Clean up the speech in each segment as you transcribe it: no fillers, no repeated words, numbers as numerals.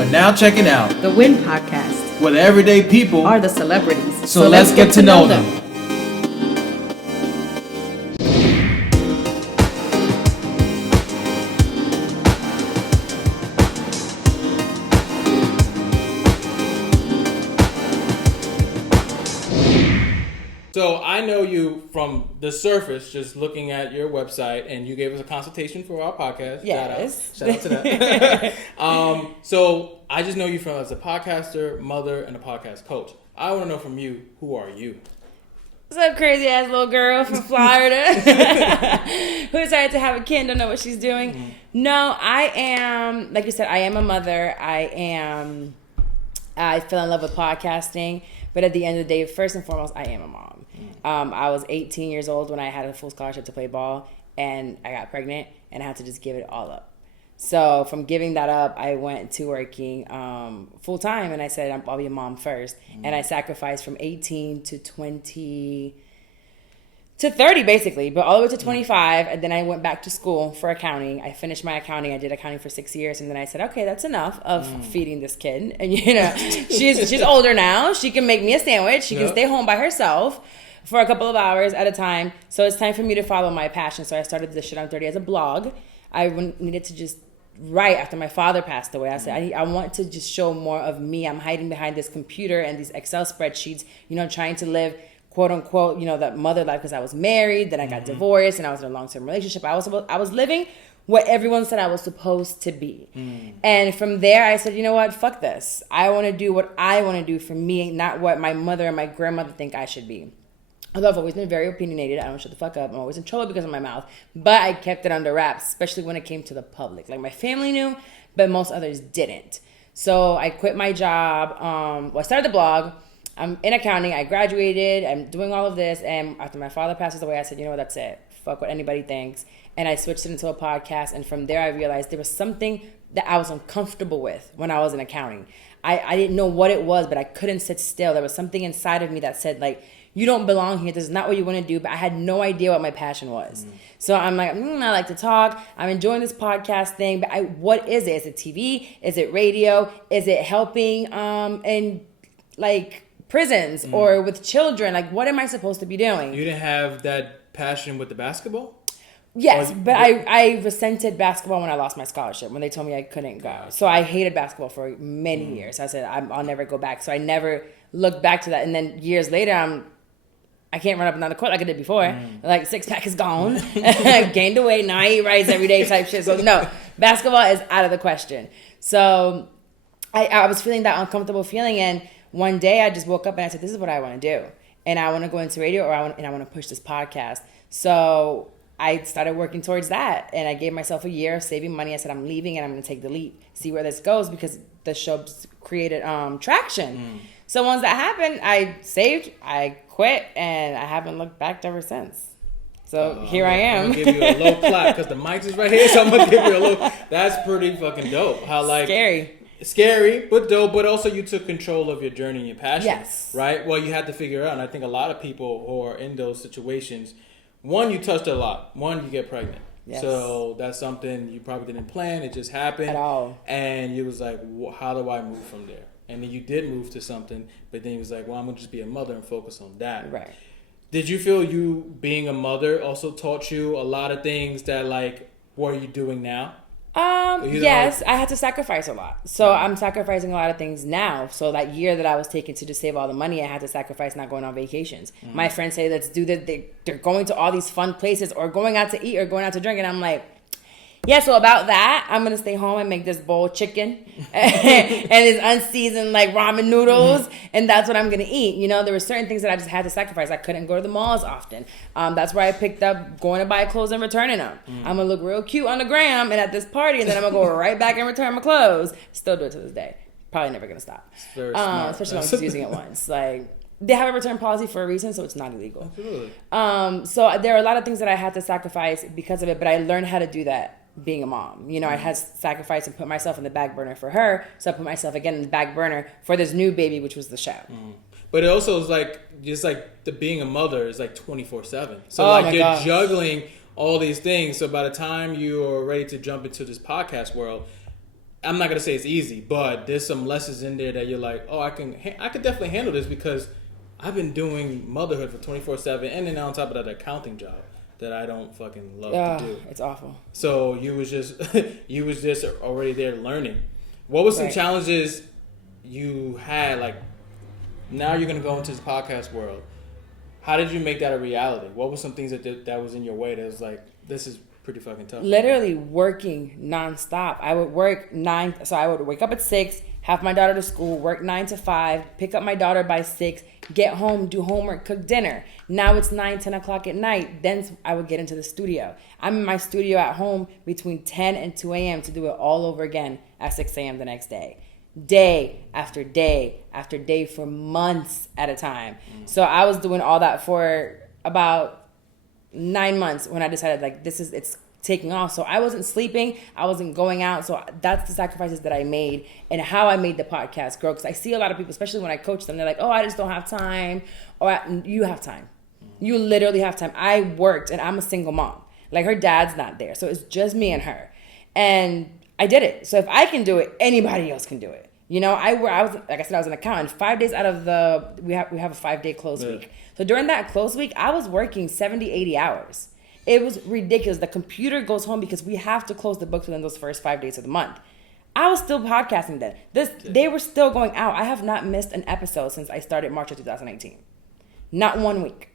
are now checking out the Win Podcast, where the everyday people are the celebrities. So let's get to know them. So I know you from the surface, just looking at your website, and you gave us a consultation for our podcast. Yes. Shout out to that. So I just know you from as a podcaster, mother, and a podcast coach. I want to know from you, who are you? What's up, crazy ass little girl from Florida who decided to have a kid and don't know what she's doing? Mm-hmm. No, I am, like you said, I am a mother. I fell in love with podcasting. But at the end of the day, first and foremost, I am a mom. I was 18 years old when I had a full scholarship to play ball, and I got pregnant, and I had to just give it all up. So from giving that up, I went to working full time, and I said I'll be a mom first. And I sacrificed from 18 to 20 to 30 basically, but all the way to 25. And then I went back to school for accounting. I finished my accounting. I did accounting for 6 years. And then I said, okay, that's enough of feeding this kid. And she's older now. She can make me a sandwich. She can stay home by herself for a couple of hours at a time. So it's time for me to follow my passion. So I started the Shit I'm 30 as a blog. I needed to just write after my father passed away. I said, I want to just show more of me. I'm hiding behind this computer and these Excel spreadsheets, trying to live quote unquote, that mother life because I was married, then I got divorced, and I was in a long-term relationship. I was living what everyone said I was supposed to be. And from there, I said, you know what? Fuck this. I want to do what I want to do for me, not what my mother and my grandmother think I should be. Although I've always been very opinionated. I don't shut the fuck up. I'm always in trouble because of my mouth. But I kept it under wraps, especially when it came to the public. Like, my family knew, but most others didn't. So I quit my job. I started the blog. I'm in accounting. I graduated. I'm doing all of this. And after my father passes away, I said, you know what, that's it. Fuck what anybody thinks. And I switched it into a podcast. And from there, I realized there was something that I was uncomfortable with when I was in accounting. I didn't know what it was, but I couldn't sit still. There was something inside of me that said, like, you don't belong here. This is not what you want to do. But I had no idea what my passion was. So I'm like, I like to talk. I'm enjoying this podcast thing. But what is it? Is it TV? Is it radio? Is it helping in, like, prisons or with children? Like, what am I supposed to be doing? You didn't have that passion with the basketball? Yes, but I resented basketball when I lost my scholarship, when they told me I couldn't go. So I hated basketball for many years. I said, I'll never go back. So I never looked back to that. And then years later, I can't run up and down the court like I did before. Like, six-pack is gone. Gained the weight. Now I eat rice every day type shit. So no, basketball is out of the question. So I was feeling that uncomfortable feeling, and one day I just woke up and I said, this is what I want to do. And I want to go into radio, and I want to push this podcast. So I started working towards that. And I gave myself a year of saving money. I said, I'm leaving and I'm going to take the leap, see where this goes, because the show's created traction. So once that happened, I saved, I quit, and I haven't looked back ever since. So here I am. I'm going to give you a low clap because the mic is right here. So I'm going to give you a low. That's pretty fucking dope. How, like, Scary, but dope, but also you took control of your journey and your passion. Yes. Right? Well, you had to figure out, and I think a lot of people who are in those situations, one, you touched a lot. One, you get pregnant. Yes. So that's something you probably didn't plan. It just happened. At all. And you was like, how do I move from there? And then you did move to something, but then you was like, well, I'm going to just be a mother and focus on that. Right. Did you feel you being a mother also taught you a lot of things that, like, what are you doing now? Yes, I had to sacrifice a lot. So I'm sacrificing a lot of things now. So that year that I was taking to just save all the money, I had to sacrifice not going on vacations. My friends say, let's do that. They're going to all these fun places or going out to eat or going out to drink. And I'm like, yeah, so about that, I'm going to stay home and make this bowl of chicken and this unseasoned, like, ramen noodles, and that's what I'm going to eat. There were certain things that I just had to sacrifice. I couldn't go to the malls often. That's where I picked up going to buy clothes and returning them. I'm going to look real cute on the gram and at this party, and then I'm going to go right back and return my clothes. Still do it to this day. Probably never going to stop. Especially when I'm just using it once. Like, they have a return policy for a reason, so it's not illegal. Absolutely. So there are a lot of things that I had to sacrifice because of it, but I learned how to do that being a mom. I had sacrificed and put myself in the back burner for her, so I put myself again in the back burner for this new baby, which was the show. But it also is like, just like the being a mother is like 24/7. So you're juggling all these things. So by the time you are ready to jump into this podcast world, I'm not gonna say it's easy, but there's some lessons in there that you're like, oh, I could definitely handle this because I've been doing motherhood for 24/7, and then on top of that, accounting job that I don't fucking love to do. It's awful. So you was just already there learning. What were some challenges you had? Like, now you're gonna go into this podcast world. How did you make that a reality? What were some things that was in your way that was like, this is pretty fucking tough? Literally working nonstop. I would work so I would wake up at 6, have my daughter to school, work 9 to 5, pick up my daughter by 6, get home, do homework, cook dinner. Now it's 9, 10 o'clock at night. Then I would get into the studio. I'm in my studio at home between 10 and 2 a.m. to do it all over again at 6 a.m. the next day. Day after day after day for months at a time. So I was doing all that for about 9 months when I decided like it's taking off. So I wasn't sleeping, I wasn't going out. So that's the sacrifices that I made and how I made the podcast grow. Because I see a lot of people, especially when I coach them, they're like, oh, I just don't have time. Or you have time. You literally have time. I worked and I'm a single mom. Like her dad's not there. So it's just me and her. And I did it. So if I can do it, anybody else can do it. You know, I was, like I said, I was an accountant. 5 days out of we have a 5-day close week. So during that close week, I was working 70, 80 hours. It was ridiculous. The computer goes home because we have to close the books within those first 5 days of the month. I was still podcasting then. They were still going out. I have not missed an episode since I started March of 2018. Not 1 week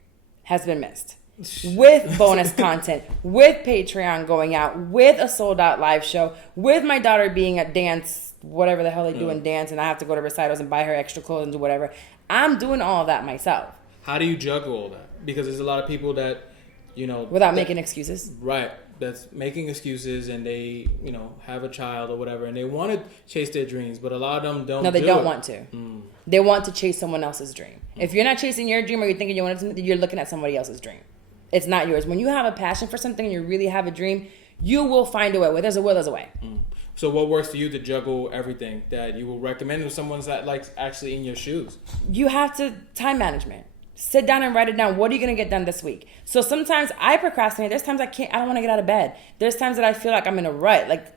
has been missed. With bonus content, with Patreon going out, with a sold out live show, with my daughter being at dance, whatever the hell they do in dance, and I have to go to recitals and buy her extra clothes and do whatever. I'm doing all of that myself. How do you juggle all that? Because there's a lot of people that, you know... Without making excuses? Right. That's making excuses and they, you know, have a child or whatever and they want to chase their dreams, but a lot of them don't. No, they don't want to. They want to chase someone else's dream. If you're not chasing your dream or you're thinking you want to, you're looking at somebody else's dream. It's not yours. When you have a passion for something and you really have a dream, you will find a way. Where there's a will, there's a way. So what works for you to juggle everything that you will recommend to someone that like actually in your shoes? You have to time management. Sit down and write it down. What are you going to get done this week? So sometimes I procrastinate. There's times I don't want to get out of bed. There's times that I feel like I'm in a rut. Like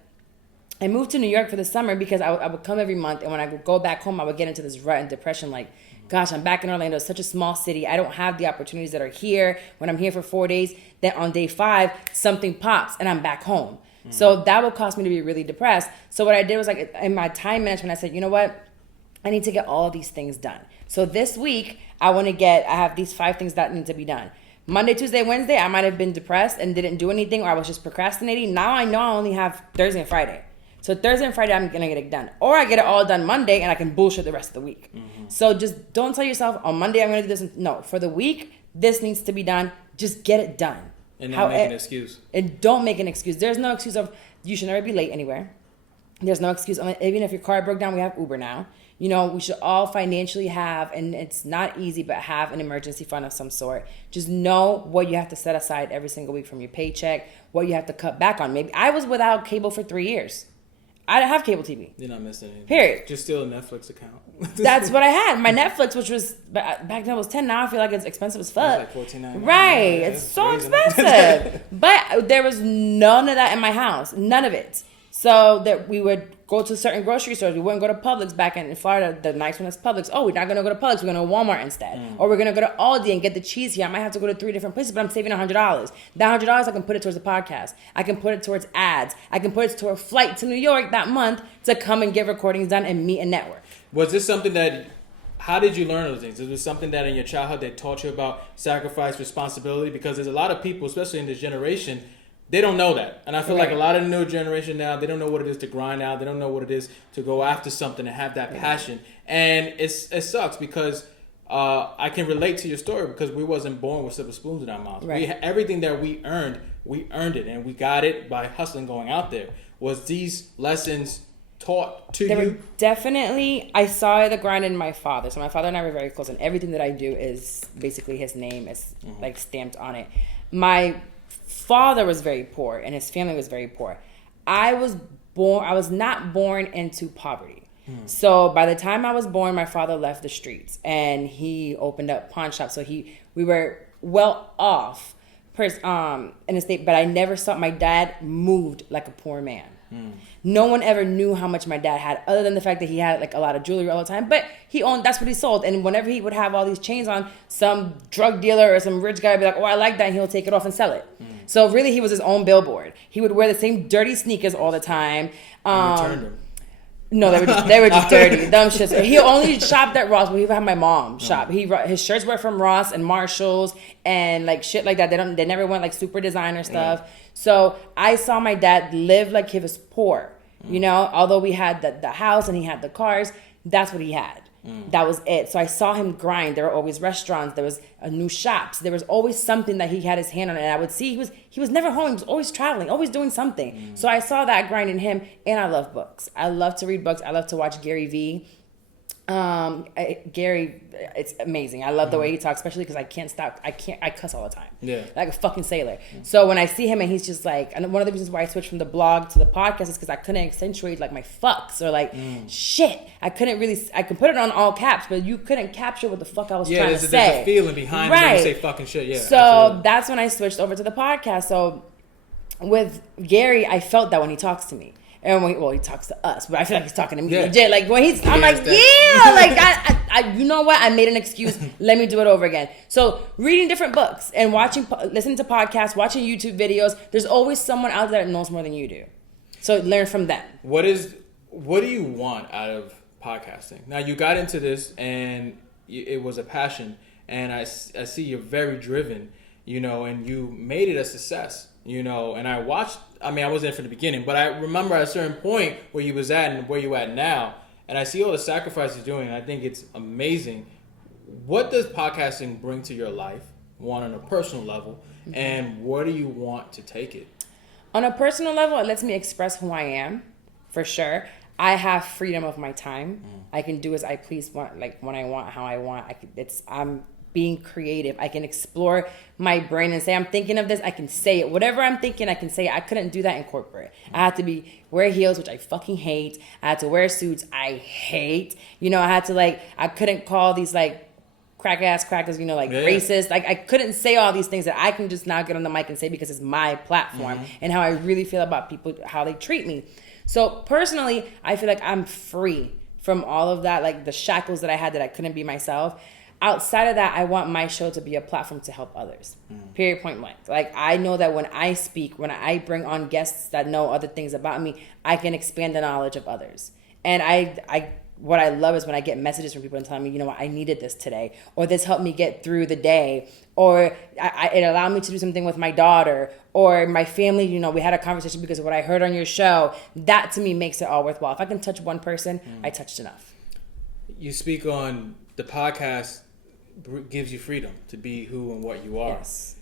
I moved to New York for the summer because I would come every month. And when I would go back home, I would get into this rut and depression. Like, gosh, I'm back in Orlando. It's such a small city. I don't have the opportunities that are here. When I'm here for 4 days, then on day 5, something pops and I'm back home. So that would cause me to be really depressed. So what I did was like in my time management, I said, you know what? I need to get all these things done. So this week, I have these 5 things that need to be done. Monday, Tuesday, Wednesday, I might have been depressed and didn't do anything or I was just procrastinating. Now I know I only have Thursday and Friday. So Thursday and Friday, I'm going to get it done. Or I get it all done Monday and I can bullshit the rest of the week. So just don't tell yourself, on Monday I'm going to do this. No, for the week, this needs to be done. Just get it done. And not make an excuse. And don't make an excuse. There's no excuse of, you should never be late anywhere. There's no excuse. Even if your car broke down, we have Uber now. You know, we should all financially have, and it's not easy, but have an emergency fund of some sort. Just know what you have to set aside every single week from your paycheck, what you have to cut back on. Maybe I was without cable for 3 years. I didn't have cable TV. You're not missing anything. Period. Just steal a Netflix account. That's what I had. My Netflix, which was, back then it was $10. Now I feel like it's expensive as fuck. It's like $14.99. Right. It's so expensive. But there was none of that in my house. None of it. So that we would go to certain grocery stores. We wouldn't go to Publix back in Florida. The nice one is Publix. Oh, we're not going to go to Publix. We're going to Walmart instead. Or we're going to go to Aldi and get the cheese here. I might have to go to 3 different places, but I'm saving $100. That $100, I can put it towards the podcast. I can put it towards ads. I can put it toward a flight to New York that month to come and get recordings done and meet and network. Was this something that... How did you learn those things? Is this something that in your childhood they taught you about sacrifice, responsibility? Because there's a lot of people, especially in this generation... They don't know that. And I feel like a lot of the new generation now, they don't know what it is to grind out. They don't know what it is to go after something and have that passion. And it sucks because I can relate to your story because we wasn't born with silver spoons in our mouths. Right. Everything that we earned it. And we got it by hustling going out there. Was these lessons taught to you? Definitely. I saw the grind in my father. So my father and I were very close. And everything that I do is basically his name is like stamped on it. My father was very poor and his family was very poor. I was not born into poverty. So by the time I was born, my father left the streets and he opened up pawn shops. So we were well off in the state, but I never saw my dad moved like a poor man. No one ever knew how much my dad had, other than the fact that he had like a lot of jewelry all the time. But that's what he sold. And whenever he would have all these chains on, some drug dealer or some rich guy would be like, oh, I like that. And he'll take it off and sell it. So really, he was his own billboard. He would wear the same dirty sneakers all the time. And returned them. No, they were just dirty, dumb shit. He only shopped at Ross. But he would have my mom shop. His shirts were from Ross and Marshalls and like shit like that. They never went like super designer stuff. So I saw my dad live like he was poor. You know, although we had the house and he had the cars, that's what he had. That was it. So I saw him grind. There were always restaurants. There was new shops. There was always something that he had his hand on. And I would see he was never home. He was always traveling, always doing something. So I saw that grind in him. And I love books. I love to read books. I love to watch Gary Vee. Gary, it's amazing. I love the way he talks, especially because I can't stop. I cuss all the time. Yeah. Like a fucking sailor. So when I see him and he's just like, and one of the reasons why I switched from the blog to the podcast is because I couldn't accentuate like my fucks or like shit. I could put it on all caps, but you couldn't capture what the fuck I was trying to say. There's a feeling behind it when you say fucking shit. Yeah. So absolutely. That's when I switched over to the podcast. So with Gary, I felt that when he talks to me. And he talks to us, but I feel like he's talking to me legit. Like when I'm like, like I, you know what? I made an excuse. Let me do it over again. So reading different books and listening to podcasts, watching YouTube videos. There's always someone out there that knows more than you do. So learn from them. What do you want out of podcasting? Now you got into this and it was a passion, and I see you're very driven, you know, and you made it a success. You know, and I watched, I wasn't there from the beginning, but I remember at a certain point where you was at and where you at now, and I see all the sacrifices you're doing, and I think it's amazing. What does podcasting bring to your life, one, on a personal level, and where do you want to take it? On a personal level, it lets me express who I am, for sure. I have freedom of my time. I can do as I please, like when I want, how I want. I'm being creative. I can explore my brain and say, I'm thinking of this. I can say it. Whatever I'm thinking, I can say it. I couldn't do that in corporate. I had to wear heels, which I fucking hate. I had to wear suits. I hate. You know, I couldn't call these like crackers, you know, like racist. Like I couldn't say all these things that I can just now get on the mic and say because it's my platform and how I really feel about people, how they treat me. So personally, I feel like I'm free from all of that, like the shackles that I had that I couldn't be myself. Outside of that, I want my show to be a platform to help others. Period, point blank. Like, I know that when I speak, when I bring on guests that know other things about me, I can expand the knowledge of others. And what I love is when I get messages from people and telling me, you know what, I needed this today, or this helped me get through the day, or it allowed me to do something with my daughter, or my family, you know, we had a conversation because of what I heard on your show. That to me makes it all worthwhile. If I can touch one person, I touched enough. You speak on the podcast gives you freedom to be who and what you are. Yes.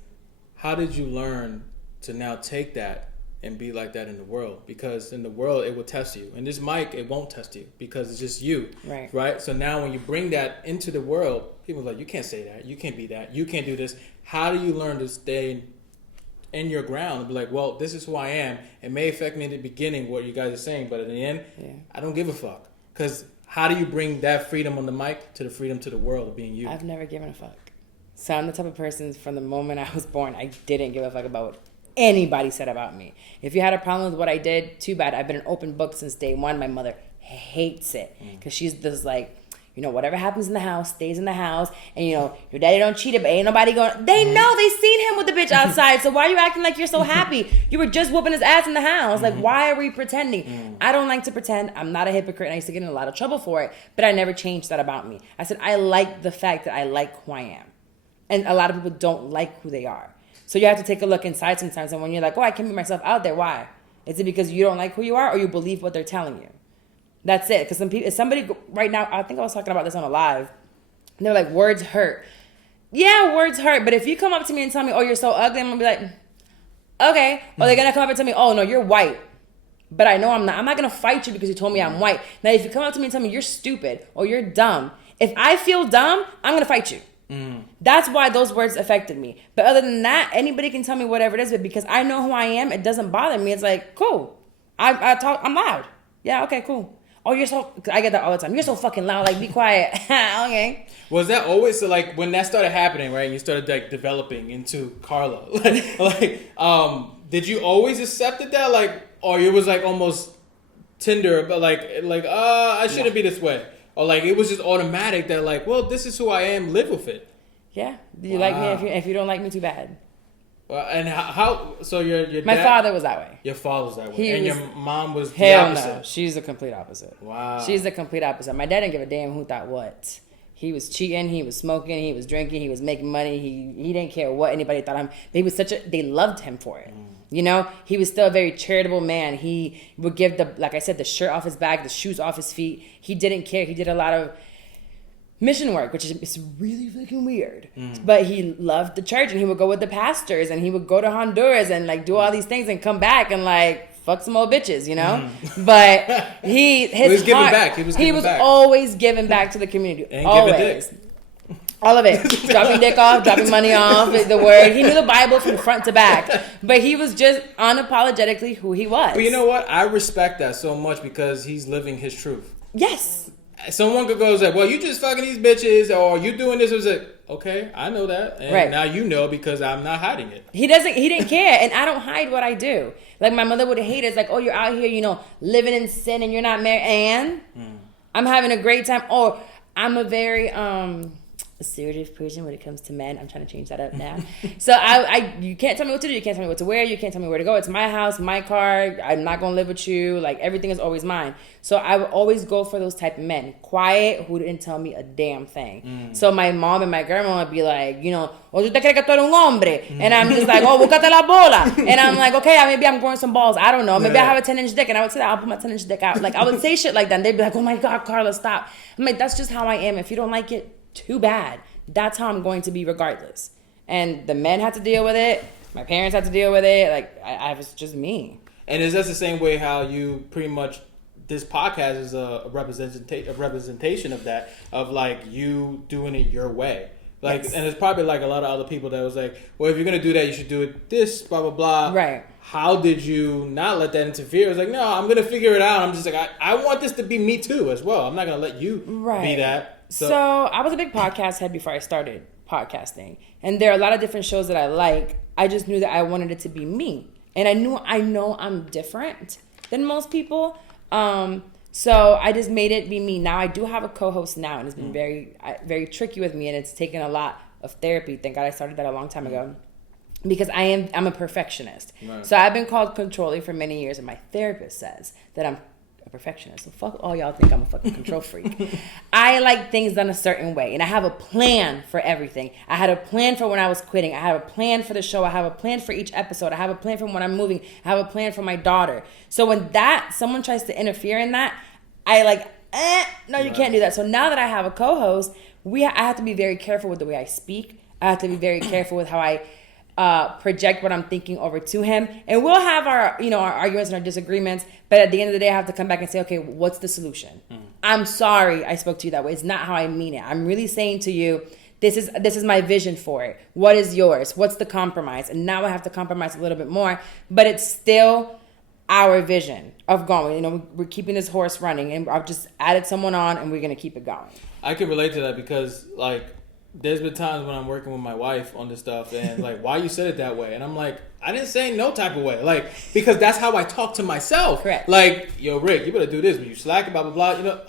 How did you learn to now take that and be like that in the world? Because in the world, it will test you. And this mic, it won't test you because it's just you. Right? So now when you bring that into the world, people are like, you can't say that. You can't be that. You can't do this. How do you learn to stay in your ground and be like, well, this is who I am. It may affect me in the beginning, what you guys are saying, but in the end, I don't give a fuck. Because how do you bring that freedom on the mic to the freedom to the world of being you? I've never given a fuck. So I'm the type of person, from the moment I was born, I didn't give a fuck about what anybody said about me. If you had a problem with what I did, too bad. I've been an open book since day one. My mother hates it because she's just like, you know, whatever happens in the house stays in the house. And, you know, your daddy don't cheat it, but ain't nobody going. They know. They seen him with the bitch outside. So why are you acting like you're so happy? You were just whooping his ass in the house. Like, why are we pretending? I don't like to pretend. I'm not a hypocrite. And I used to get in a lot of trouble for it. But I never changed that about me. I said, I like the fact that I like who I am. And a lot of people don't like who they are. So you have to take a look inside sometimes. And when you're like, oh, I can be myself out there, why? Is it because you don't like who you are or you believe what they're telling you? That's it. Because some people, somebody right now, I think I was talking about this on a live. They're like, words hurt. Yeah, words hurt. But if you come up to me and tell me, oh, you're so ugly, I'm going to be like, okay. Or they're going to come up and tell me, oh, no, you're white. But I know I'm not. I'm not going to fight you because you told me I'm white. Now, if you come up to me and tell me you're stupid or you're dumb, if I feel dumb, I'm going to fight you. That's why those words affected me. But other than that, anybody can tell me whatever it is. But because I know who I am, it doesn't bother me. It's like, cool. I talk. I'm loud. Yeah, okay, cool. Oh, you're so... I get that all the time. You're so fucking loud. Like, be quiet. Okay. Was that always... So, like, when that started happening, right, and you started, like, developing into Carla, did you always accept that? Like, or it was like almost tender, but like I shouldn't be this way, or like it was just automatic that like, well, this is who I am, live with it. Yeah, you like me. If you don't like me, too bad. And how? So your my dad, father was that way. Your father was that way, and your mom was the hell opposite. No, she's the complete opposite. Wow, she's the complete opposite. My dad didn't give a damn who thought what. He was cheating, he was smoking, he was drinking, he was making money. He didn't care what anybody thought of him. But he was they loved him for it. You know, he was still a very charitable man. He would give like I said, the shirt off his back, the shoes off his feet. He didn't care. He did a lot of mission work, which is it's really fucking weird. But he loved the church, and he would go with the pastors, and he would go to Honduras and like do all these things and come back and like fuck some old bitches, you know. But he was giving back. He was always giving back to the community. And always. All of it. Dropping dick off, dropping money off, the word. He knew the Bible from front to back. But he was just unapologetically who he was. But you know what? I respect that so much because he's living his truth. Yes. Someone could go and say, well, you just fucking these bitches, or you doing this. It was like, okay, I know that. And now you know because I'm not hiding it. He didn't care. And I don't hide what I do. Like my mother would hate it. It's like, oh, you're out here, you know, living in sin and you're not married. And I'm having a great time. Or I'm a very assertive person when it comes to men. I'm trying to change that up now. So you can't tell me what to do. You can't tell me what to wear. You can't tell me where to go. It's my house, my car. I'm not going to live with you. Like everything is always mine. So I would always go for those type of men. Quiet, who didn't tell me a damn thing. So my mom and my grandma would be like, you know, oh, tú te crees que tú eres un hombre? And I'm just like, oh, búscate la bola. And I'm like, okay, maybe I'm growing some balls. I don't know. Maybe I have a 10-inch dick. And I would say that, I'll put my 10-inch dick out. Like I would say shit like that. And they'd be like, oh my God, Carla, stop. I'm like, that's just how I am. If you don't like it, too bad. That's how I'm going to be regardless. And the men had to deal with it. My parents had to deal with it. Like, I was just me. And is that the same way how you pretty much, this podcast is a representation of that, of like you doing it your way. Like, yes. And there's probably like a lot of other people that was like, well, if you're going to do that, you should do it this, blah, blah, blah. Right. How did you not let that interfere? It was like, no, I'm going to figure it out. I'm just like, I want this to be me too as well. I'm not going to let you be that. So I was a big podcast head before I started podcasting. And there are a lot of different shows that I like. I just knew that I wanted it to be me. And I know I'm different than most people. So I just made it be me. Now I do have a co-host now, and it's been very, very tricky with me, and it's taken a lot of therapy. Thank God I started that a long time ago. Because I'm a perfectionist. Right. So I've been called controlling for many years, and my therapist says that I'm a perfectionist. So fuck all y'all think I'm a fucking control freak. I like things done a certain way, and I have a plan for everything. I had a plan for when I was quitting. I have a plan for the show. I have a plan for each episode. I have a plan for when I'm moving. I have a plan for my daughter. So when someone tries to interfere in that, I like, no, you can't do that. So now that I have a co-host, I have to be very careful with the way I speak. I have to be very careful with how I project what I'm thinking over to him. And we'll have our arguments and our disagreements, but at the end of the day, I have to come back and say, okay, what's the solution? I'm sorry I spoke to you that way. It's not how I mean it. I'm really saying to you, this is my vision for it. What is yours? What's the compromise? And now I have to compromise a little bit more, but it's still our vision of going. You know, we're keeping this horse running, and I've just added someone on, and we're going to keep it going. I can relate to that because, like, there's been times when I'm working with my wife on this stuff and like, why you said it that way? And I'm like, I didn't say no type of way. Like, because that's how I talk to myself. Correct. Like, yo, Rick, you better do this when you slack, blah, blah, blah. You know,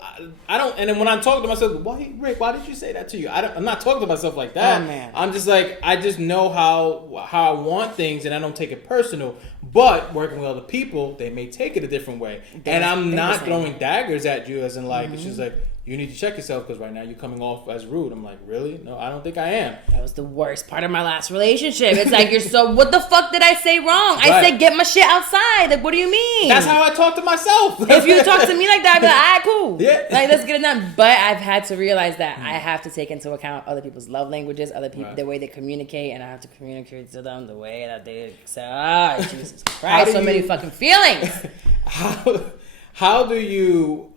I don't, and then when I'm talking to myself, Rick, why did you say that to you? I'm not talking to myself like that. Oh, man. I'm just like, I just know how I want things and I don't take it personal. But working with other people, they may take it a different way. And I'm not throwing daggers at you as in like, it's just like, you need to check yourself because right now you're coming off as rude. I'm like, really? No, I don't think I am. That was the worst part of my last relationship. It's like, what the fuck did I say wrong? Right. I said, get my shit outside. Like, what do you mean? That's how I talk to myself. If you talk to me like that, I'd be like, all right, cool. Yeah. Like, let's get it done. But I've had to realize that I have to take into account other people's love languages, other people, the way they communicate, and I have to communicate to them the way that they say, Jesus Christ, so many fucking feelings. How do you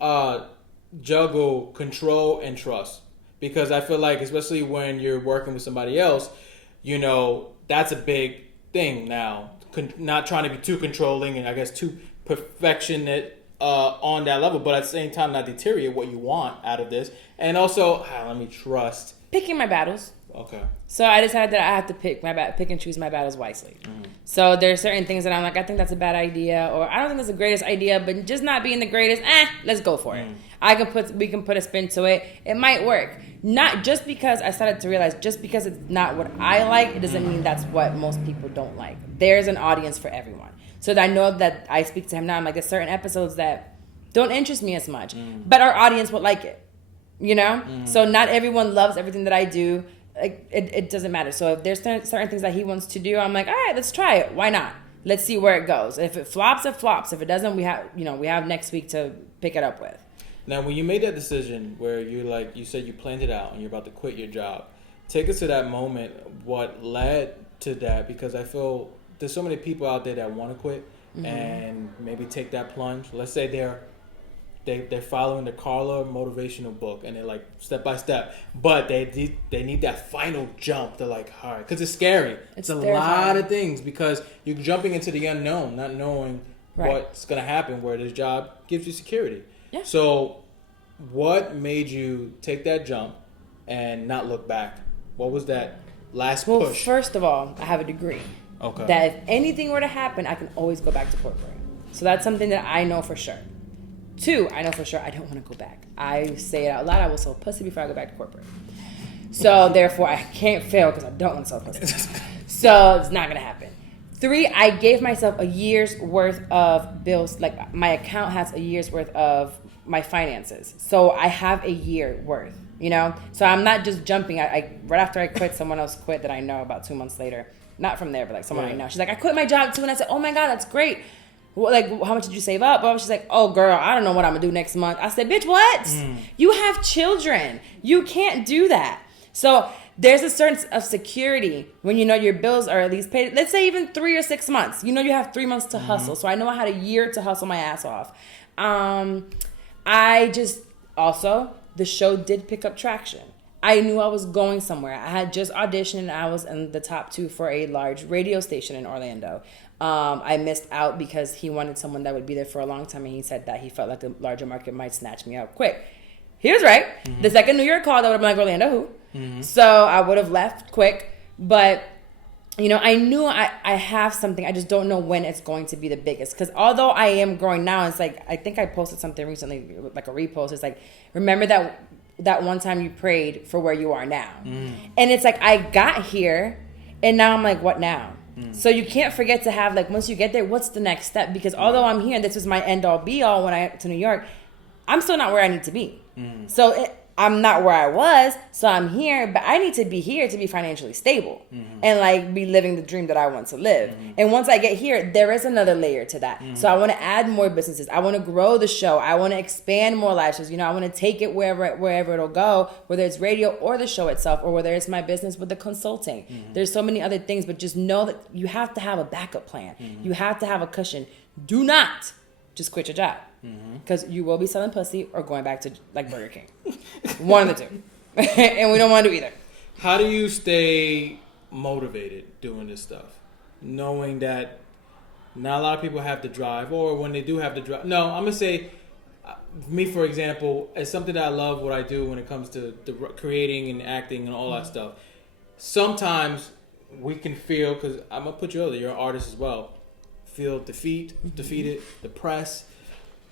juggle control and trust? Because I feel like, especially when you're working with somebody else, you know, that's a big thing now. Not trying to be too controlling and I guess too perfectionist on that level, but at the same time not deteriorate what you want out of this. And also, let me trust picking my battles. Okay. So I decided that I have to pick and choose my battles wisely. So there's certain things that I'm like, I think that's a bad idea, or I don't think that's the greatest idea, but just not being the greatest, let's go for it. We can put a spin to it. It might work. Not just because I started to realize, just because it's not what I like, it doesn't mean that's what most people don't like. There's an audience for everyone. So I know that I speak to him now, I'm like, there's certain episodes that don't interest me as much, but our audience will like it, you know? So not everyone loves everything that I do. Like, it doesn't matter. So if there's certain things that he wants to do, I'm like, all right, let's try it. Why not? Let's see where it goes. If it flops, it flops. If it doesn't, we have next week to pick it up with. Now, when you made that decision where you said you planned it out and you're about to quit your job, take us to that moment. What led to that? Because I feel there's so many people out there that want to quit and maybe take that plunge. Let's say they're following the Carla motivational book and they're like step by step, but they need that final jump. They're like, all right, because it's scary. It's a lot of things because you're jumping into the unknown, not knowing what's going to happen, where this job gives you security. Yeah. So what made you take that jump and not look back? What was that last push? Well, first of all, I have a degree. Okay. That if anything were to happen, I can always go back to corporate. So that's something that I know for sure. 2, I know for sure I don't want to go back. I say it out loud, I will sell pussy before I go back to corporate. So therefore, I can't fail because I don't want to sell pussy. So it's not going to happen. 3, I gave myself a year's worth of bills. Like, my account has a year's worth of my finances. So I have a year worth, you know? So I'm not just jumping. I right after I quit, someone else quit that I know about 2 months later. Not from there, but like someone I know. She's like, I quit my job too. And I said, oh my God, that's great. Well, like, how much did you save up? Well, she's like, oh girl, I don't know what I'm gonna do next month. I said, bitch, what? You have children. You can't do that. So there's a certain of security when you know your bills are at least paid. Let's say even 3 or 6 months. You know you have 3 months to hustle. So I know I had a year to hustle my ass off. I just also, the show did pick up traction. I knew I was going somewhere. I had just auditioned and I was in the top 2 for a large radio station in Orlando. I missed out because he wanted someone that would be there for a long time, and he said that he felt like the larger market might snatch me up quick. He was right. The second New York call, that would have been like, Orlando who? So I would have left quick. But, you know, I knew I have something. I just don't know when it's going to be the biggest. Because although I am growing now, it's like, I think I posted something recently, like a repost. It's like, remember that one time you prayed for where you are now. And it's like, I got here, and now I'm like, what now? So you can't forget to have, like, once you get there, what's the next step? Because although I'm here and this was my end-all be-all when I went to New York, I'm still not where I need to be. So I'm not where I was, so I'm here, but I need to be here to be financially stable and, like, be living the dream that I want to live. And once I get here, there is another layer to that. So I want to add more businesses. I want to grow the show. I want to expand more live shows. You know, I want to take it wherever it'll go, whether it's radio or the show itself, or whether it's my business with the consulting. There's so many other things, but just know that you have to have a backup plan. You have to have a cushion. Do not just quit your job. Because you will be selling pussy or going back to, like, Burger King. One of the two. And we don't want to do either. How do you stay motivated doing this stuff? Knowing that not a lot of people have the drive, or when they do have the drive. No, I'm going to say, me, for example, it's something that I love what I do when it comes to the creating and acting and all that stuff. Sometimes we can feel, because I'm going to put you earlier, you're an artist as well, feel defeated, depressed.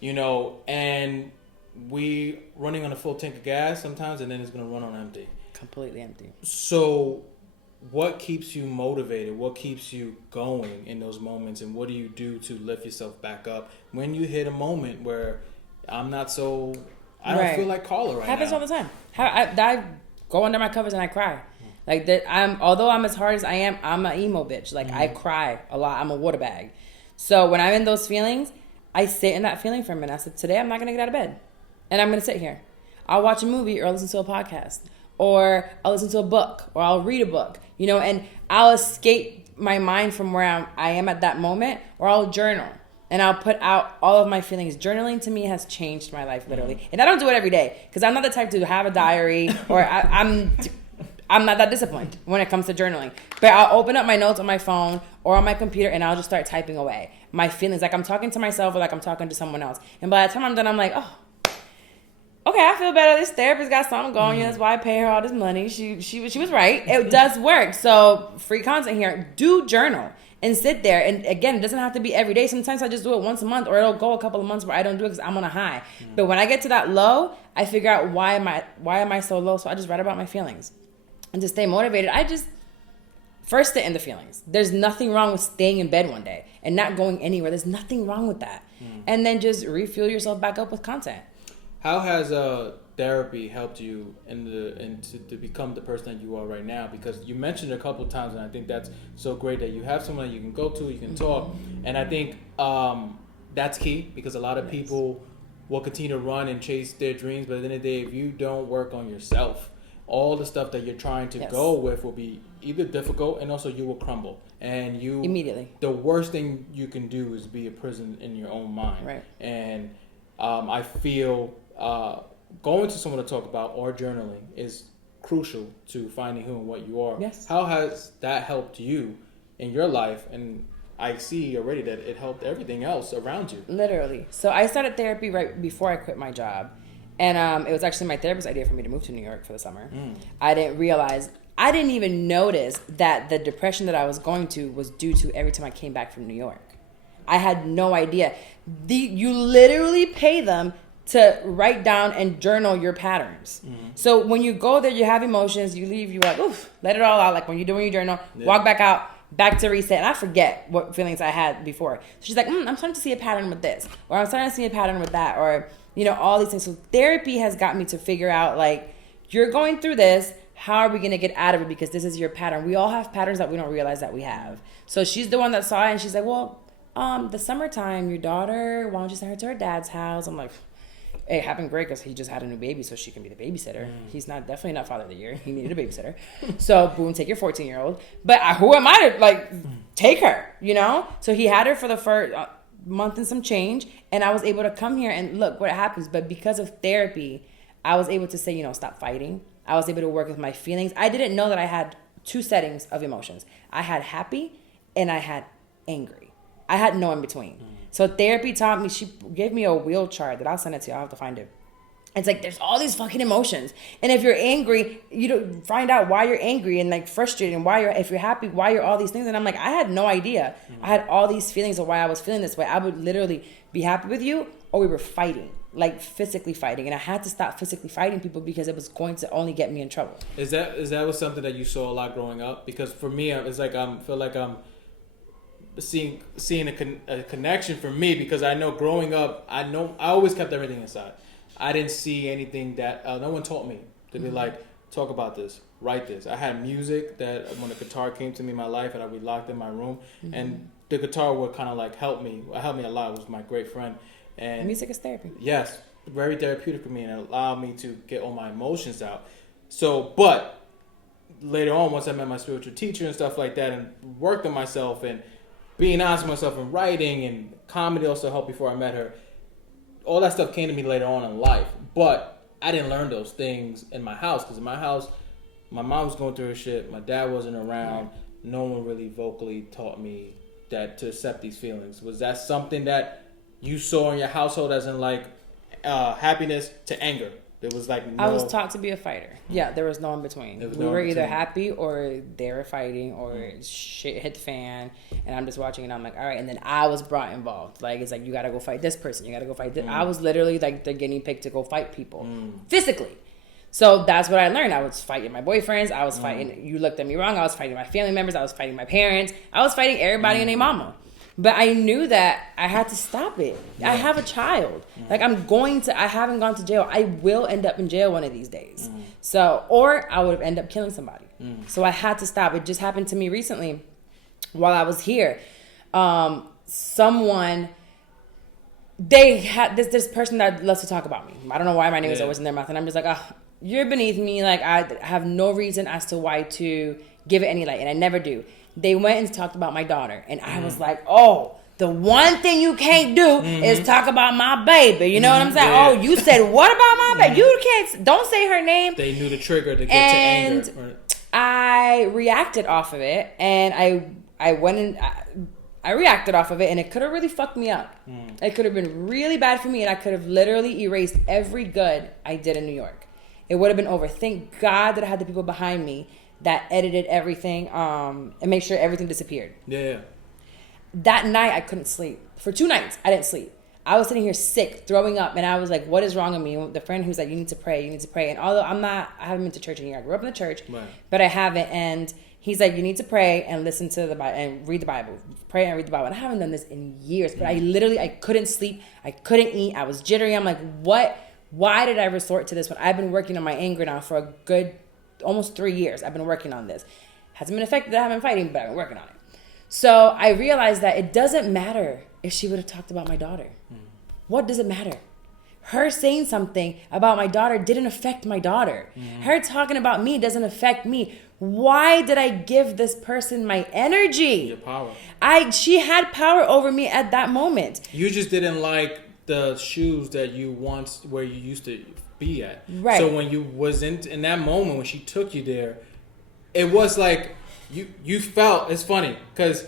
You know, and we running on a full tank of gas sometimes, and then it's going to run on empty. Completely empty. So what keeps you motivated? What keeps you going in those moments? And what do you do to lift yourself back up when you hit a moment where I don't feel like Carla right Happens now. all the time. I go under my covers and I cry. Like that. Although I'm as hard as I am, I'm an emo bitch. Like I cry a lot. I'm a water bag. So when I'm in those feelings, I sit in that feeling for a minute. I said, today I'm not going to get out of bed. And I'm going to sit here. I'll watch a movie or listen to a podcast. Or I'll listen to a book. Or I'll read a book. You know, and I'll escape my mind from where I am at that moment. Or I'll journal. And I'll put out all of my feelings. Journaling to me has changed my life, literally. And I don't do it every day. Because I'm not the type to have a diary. Or I'm not that disciplined when it comes to journaling. But I'll open up my notes on my phone or on my computer and I'll just start typing away my feelings. Like I'm talking to myself or like I'm talking to someone else. And by the time I'm done, I'm like, oh, okay, I feel better. This therapist got something going. That's why I pay her all this money. She was right. It does work. So free content here. Do journal and sit there. And again, it doesn't have to be every day. Sometimes I just do it once a month, or it'll go a couple of months where I don't do it because I'm on a high. But when I get to that low, I figure out why am I so low. So I just write about my feelings. And to stay motivated, I just first sit in the feelings. There's nothing wrong with staying in bed one day and not going anywhere. There's nothing wrong with that. And then just refuel yourself back up with content. How has therapy helped you to become the person that you are right now? Because you mentioned it a couple of times, and I think that's so great that you have someone that you can go to, you can talk, and I think that's key, because a lot of people will continue to run and chase their dreams, but at the end of the day, if you don't work on yourself, all the stuff that you're trying to go with will be either difficult, and also you will crumble. And you immediately. The worst thing you can do is be a prison in your own mind. Right. And I feel going to someone to talk about or journaling is crucial to finding who and what you are. Yes. How has that helped you in your life? And I see already that it helped everything else around you. Literally. So I started therapy right before I quit my job. And it was actually my therapist's idea for me to move to New York for the summer. I didn't even notice that the depression that I was going to was due to every time I came back from New York. I had no idea. You literally pay them to write down and journal your patterns. So when you go there, you have emotions, you leave, you're like, oof, let it all out. Like when you journal, walk back out, back to reset. And I forget what feelings I had before. So she's like, I'm starting to see a pattern with this, or I'm starting to see a pattern with that, or, all these things. So therapy has got me to figure out, like, you're going through this. How are we going to get out of it? Because this is your pattern. We all have patterns that we don't realize that we have. So she's the one that saw it, and she's like, well, the summertime, your daughter, why don't you send her to her dad's house? I'm like, it happened great because he just had a new baby, so she can be the babysitter. He's definitely not father of the year. He needed a babysitter. So boom, take your 14-year-old. But who am I to take her? So he had her for the first month and some change, and I was able to come here and look what happens. But because of therapy, I was able to say, stop fighting. I was able to work with my feelings. I didn't know that I had two settings of emotions. I had happy and I had angry. I had no in between. So therapy taught me, she gave me a wheel chart that I'll send it to you. I'll have to find it. It's like, there's all these fucking emotions. And if you're angry, find out why you're angry and frustrated, and if you're happy, why you're all these things. And I'm like, I had no idea. I had all these feelings of why I was feeling this way. I would literally be happy with you, or we were fighting, physically fighting. And I had to stop physically fighting people because it was going to only get me in trouble. Is that was something that you saw a lot growing up? Because for me, it's like I feel like I'm seeing a connection for me, because I know growing up, I always kept everything inside. I didn't see anything that no one taught me to be like, talk about this, write this. I had music that when the guitar came to me in my life, and I would be locked in my room, and the guitar would kind of help me a lot. It was my great friend. And music is therapy. Yes, very therapeutic for me, and it allowed me to get all my emotions out. So, but later on, once I met my spiritual teacher and stuff like that, and worked on myself and being honest with myself, and writing and comedy also helped before I met her. All that stuff came to me later on in life, but I didn't learn those things in my house, because in my house, my mom was going through her shit, my dad wasn't around, no one really vocally taught me that to accept these feelings. Was that something that you saw in your household, as in happiness to anger? There was no... I was taught to be a fighter. Yeah, there was no in between. We were either happy or they were fighting, or shit hit the fan, and I'm just watching, and I'm like, all right. And then I was brought involved. It's like, you got to go fight this person. You got to go fight this. I was literally the guinea pig to go fight people physically. So that's what I learned. I was fighting my boyfriends. I was fighting, you looked at me wrong. I was fighting my family members. I was fighting my parents. I was fighting everybody and their mama. But I knew that I had to stop it. I have a child. I haven't gone to jail. I will end up in jail one of these days. So, or I would have ended up killing somebody. So I had to stop. It just happened to me recently while I was here. Someone, they had this person that loves to talk about me. I don't know why my name is always in their mouth. And I'm just like, oh, you're beneath me. I have no reason as to why to give it any light. And I never do. They went and talked about my daughter. And I was like, oh, the one thing you can't do is talk about my baby. You know what I'm saying? Yeah. Oh, you said what about my baby? You can't, don't say her name. They knew the trigger to get to anger. I reacted off of it. And I went and I reacted off of it, and it could have really fucked me up. It could have been really bad for me, and I could have literally erased every good I did in New York. It would have been over. Thank God that I had the people behind me that edited everything and made sure everything disappeared. Yeah. That night, I couldn't sleep. For 2 nights, I didn't sleep. I was sitting here sick, throwing up, and I was like, what is wrong with me? And the friend who's like, you need to pray. And although I haven't been to church in a year. I grew up in the church, right, but I haven't. And he's like, you need to pray and listen to the Bible and read the Bible. Pray and read the Bible. And I haven't done this in years, but I couldn't sleep. I couldn't eat. I was jittery. I'm like, what? Why did I resort to this when I've been working on my anger now for a good almost 3 years? I've been working on this. Hasn't been effective that I've been fighting, but I've been working on it. So I realized that it doesn't matter if she would have talked about my daughter. What does it matter? Her saying something about my daughter didn't affect my daughter. Her talking about me doesn't affect me. Why did I give this person my energy? Your power. She had power over me at that moment. You just didn't like the shoes that you where you used to be at. Right. So when you was in that moment when she took you there, it was like you felt, it's funny because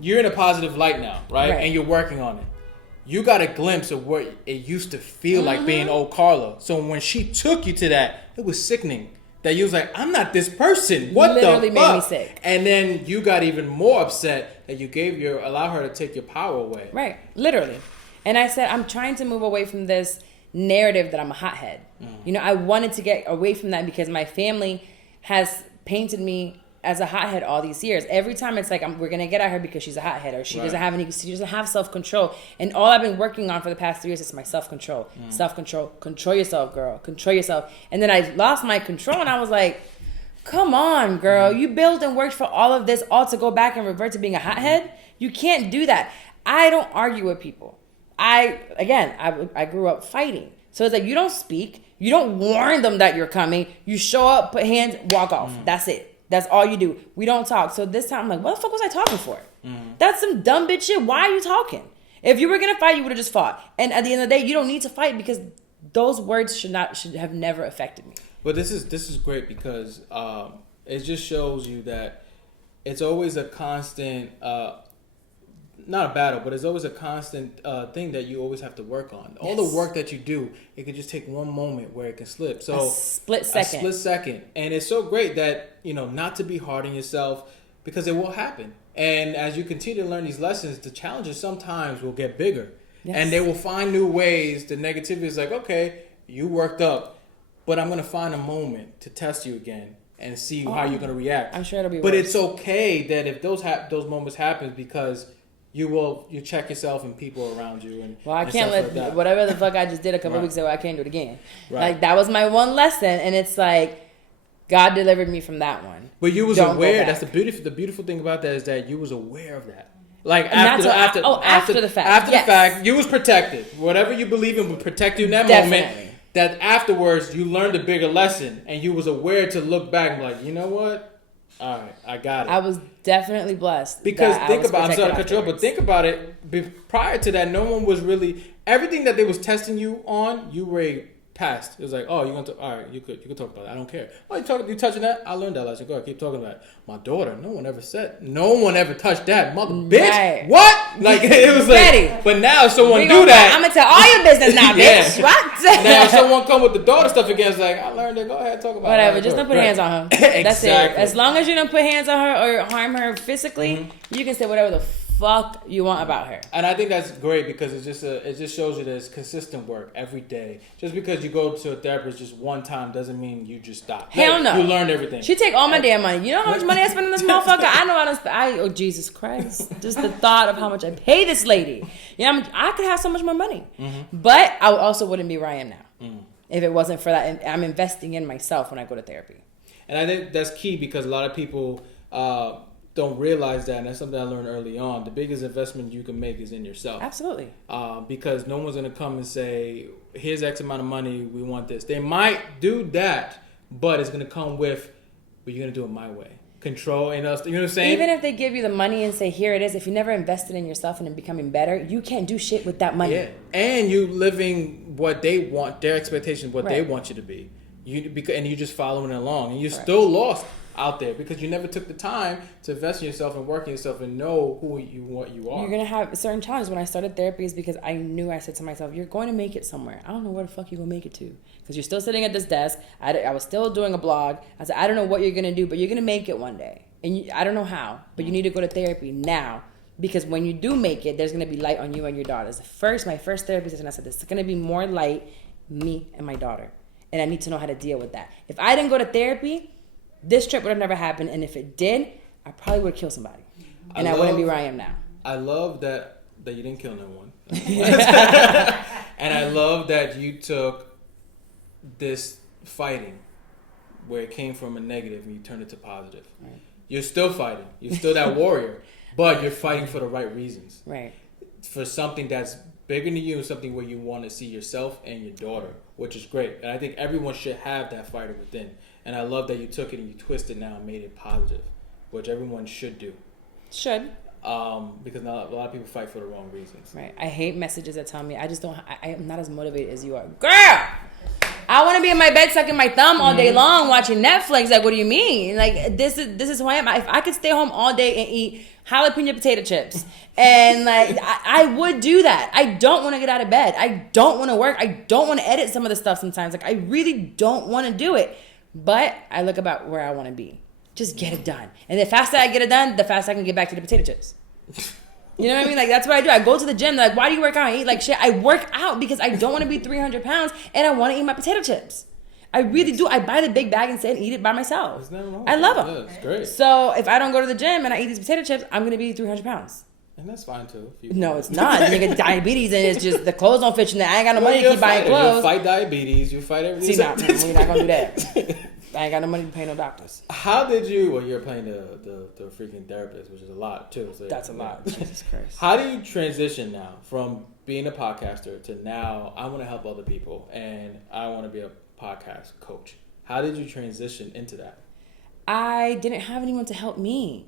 you're in a positive light now, right? And you're working on it. You got a glimpse of what it used to feel like being old Carla. So when she took you to that, it was sickening. That you was like, I'm not this person. What literally the fuck? made me sick. And then you got even more upset that you allow her to take your power away. Right, literally. And I said, I'm trying to move away from this narrative that I'm a hothead. You know, I wanted to get away from that because my family has painted me as a hothead all these years. Every time it's like, we're going to get at her because she's a hothead, or she doesn't have self-control. And all I've been working on for the past 3 years is my self-control. Self-control. Control yourself, girl. Control yourself. And then I lost my control and I was like, come on, girl. You built and worked for all of this, all to go back and revert to being a hothead? You can't do that. I don't argue with people. I grew up fighting. So it's like, you don't speak. You don't warn them that you're coming. You show up, put hands, walk off. That's it. That's all you do. We don't talk. So this time I'm like, what the fuck was I talking for? That's some dumb bitch shit. Why are you talking? If you were going to fight, you would have just fought. And at the end of the day, you don't need to fight because those words should have never affected me. But this is great because it just shows you that it's always a constant, not a battle, but it's always a constant thing that you always have to work on. All the work that you do, it could just take one moment where it can slip. So a split second. And it's so great that, not to be hard on yourself because it will happen. And as you continue to learn these lessons, the challenges sometimes will get bigger. Yes. And they will find new ways. The negativity is like, okay, you worked up, but I'm going to find a moment to test you again and see how you're going to react. I'm sure it'll be worse. But it's okay that if those moments happen because you check yourself and people around you. And I can't let like whatever the fuck I just did a couple weeks ago, I can't do it again. Right. Like, that was my one lesson, and it's like, God delivered me from that one. But you was aware. That's the beautiful thing about that is that you was aware of that. Like after the fact. After the fact, you was protected. Whatever you believe in would protect you in that moment. That afterwards you learned a bigger lesson and you was aware to look back and be like, you know what? All right, I got it. I was definitely blessed. Because think about it. Prior to that, no one was really, everything that they was testing you on, you were past. It was like, oh, you're gonna all right, you could talk about it. I don't care. Oh, you touching that? I learned that lesson. Go ahead, keep talking about it. My daughter, no one ever touched that mother bitch. Right. What? Like it was like, but now if someone do that, I'm gonna tell all your business now, bitch. What? Now if someone come with the daughter stuff again, it's like, I learned it. Go ahead, talk about it. Whatever, just don't put hands on her. Exactly. That's it. As long as you don't put hands on her or harm her physically, you can say whatever the fuck you want about her. And I think that's great because it just shows you that it's consistent work every day. Just because you go to a therapist just one time doesn't mean you just stop. Hell no. You learned everything. She take all my damn money. You know how much money I spend on this motherfucker? I know I don't spend. Oh, Jesus Christ. Just the thought of how much I pay this lady. I could have so much more money. But I also wouldn't be where I am now. If it wasn't for that. I'm investing in myself when I go to therapy. And I think that's key because a lot of people don't realize that, and that's something I learned early on. The biggest investment you can make is in yourself. Absolutely. Because no one's going to come and say, here's X amount of money, we want this. They might do that, but it's going to come with, but you're going to do it my way. Control, you know what I'm saying? Even if they give you the money and say, here it is, if you never invested in yourself and in becoming better, you can't do shit with that money. Yeah, and you living what they want, their expectations, what they want you to be. and you're just following along, and you're Correct. still lost out there because you never took the time to invest in yourself and work in yourself and know what you are. You're gonna have certain challenges. When I started therapy, is because I said to myself, "You're going to make it somewhere. I don't know where the fuck you're gonna make it to, because you're still sitting at this desk. I was still doing a blog. I said, I don't know what you're gonna do, but you're gonna make it one day, and I don't know how, but you need to go to therapy now." Because when you do make it, there's going to be light on you and your daughters. My first therapy session, I said, this is going to be more light, me and my daughter. And I need to know how to deal with that. If I didn't go to therapy, this trip would have never happened. And if it did, I probably would kill somebody. And I wouldn't be where I am now. I love that you didn't kill no one. And I love that you took this fighting where it came from a negative and you turned it to positive. Right. You're still fighting. You're still that warrior. But you're fighting for the right reasons. Right. For something that's bigger than you, something where you want to see yourself and your daughter, which is great. And I think everyone should have that fighter within. And I love that you took it and you twisted it now and made it positive, which everyone should do. Should. Because a lot of people fight for the wrong reasons. Right. I hate messages that tell me I'm not as motivated as you are. Girl! I want to be in my bed sucking my thumb all day long watching Netflix. Like, what do you mean? Like, this is who I am. If I could stay home all day and eat jalapeno potato chips, and like, I would do that. I don't want to get out of bed. I don't want to work. I don't want to edit some of the stuff sometimes. Like, I really don't want to do it. But I look about where I want to be. Just get it done. And the faster I get it done, the faster I can get back to the potato chips. You know what I mean? Like, that's what I do. I go to the gym. They're like, why do you work out? I eat like shit. I work out because I don't want to be 300 pounds and I want to eat my potato chips. I really do. I buy the big bag and sit and eat it by myself. There's nothing wrong I love them. Yeah, it's great. So if I don't go to the gym and I eat these potato chips, I'm going to be 300 pounds. And that's fine too. No, it's not. You get diabetes and it's just the clothes don't fit you. I ain't got no money to keep buying clothes. You'll fight diabetes. You fight everything. See, we're not going to do that. I ain't got no money to pay no doctors. How did you? Well, you're playing the freaking therapist, which is a lot too. So that's a lot. Jesus Christ. How do you transition now from being a podcaster to now I want to help other people and I want to be a podcast coach? How did you transition into that? I didn't have anyone to help me.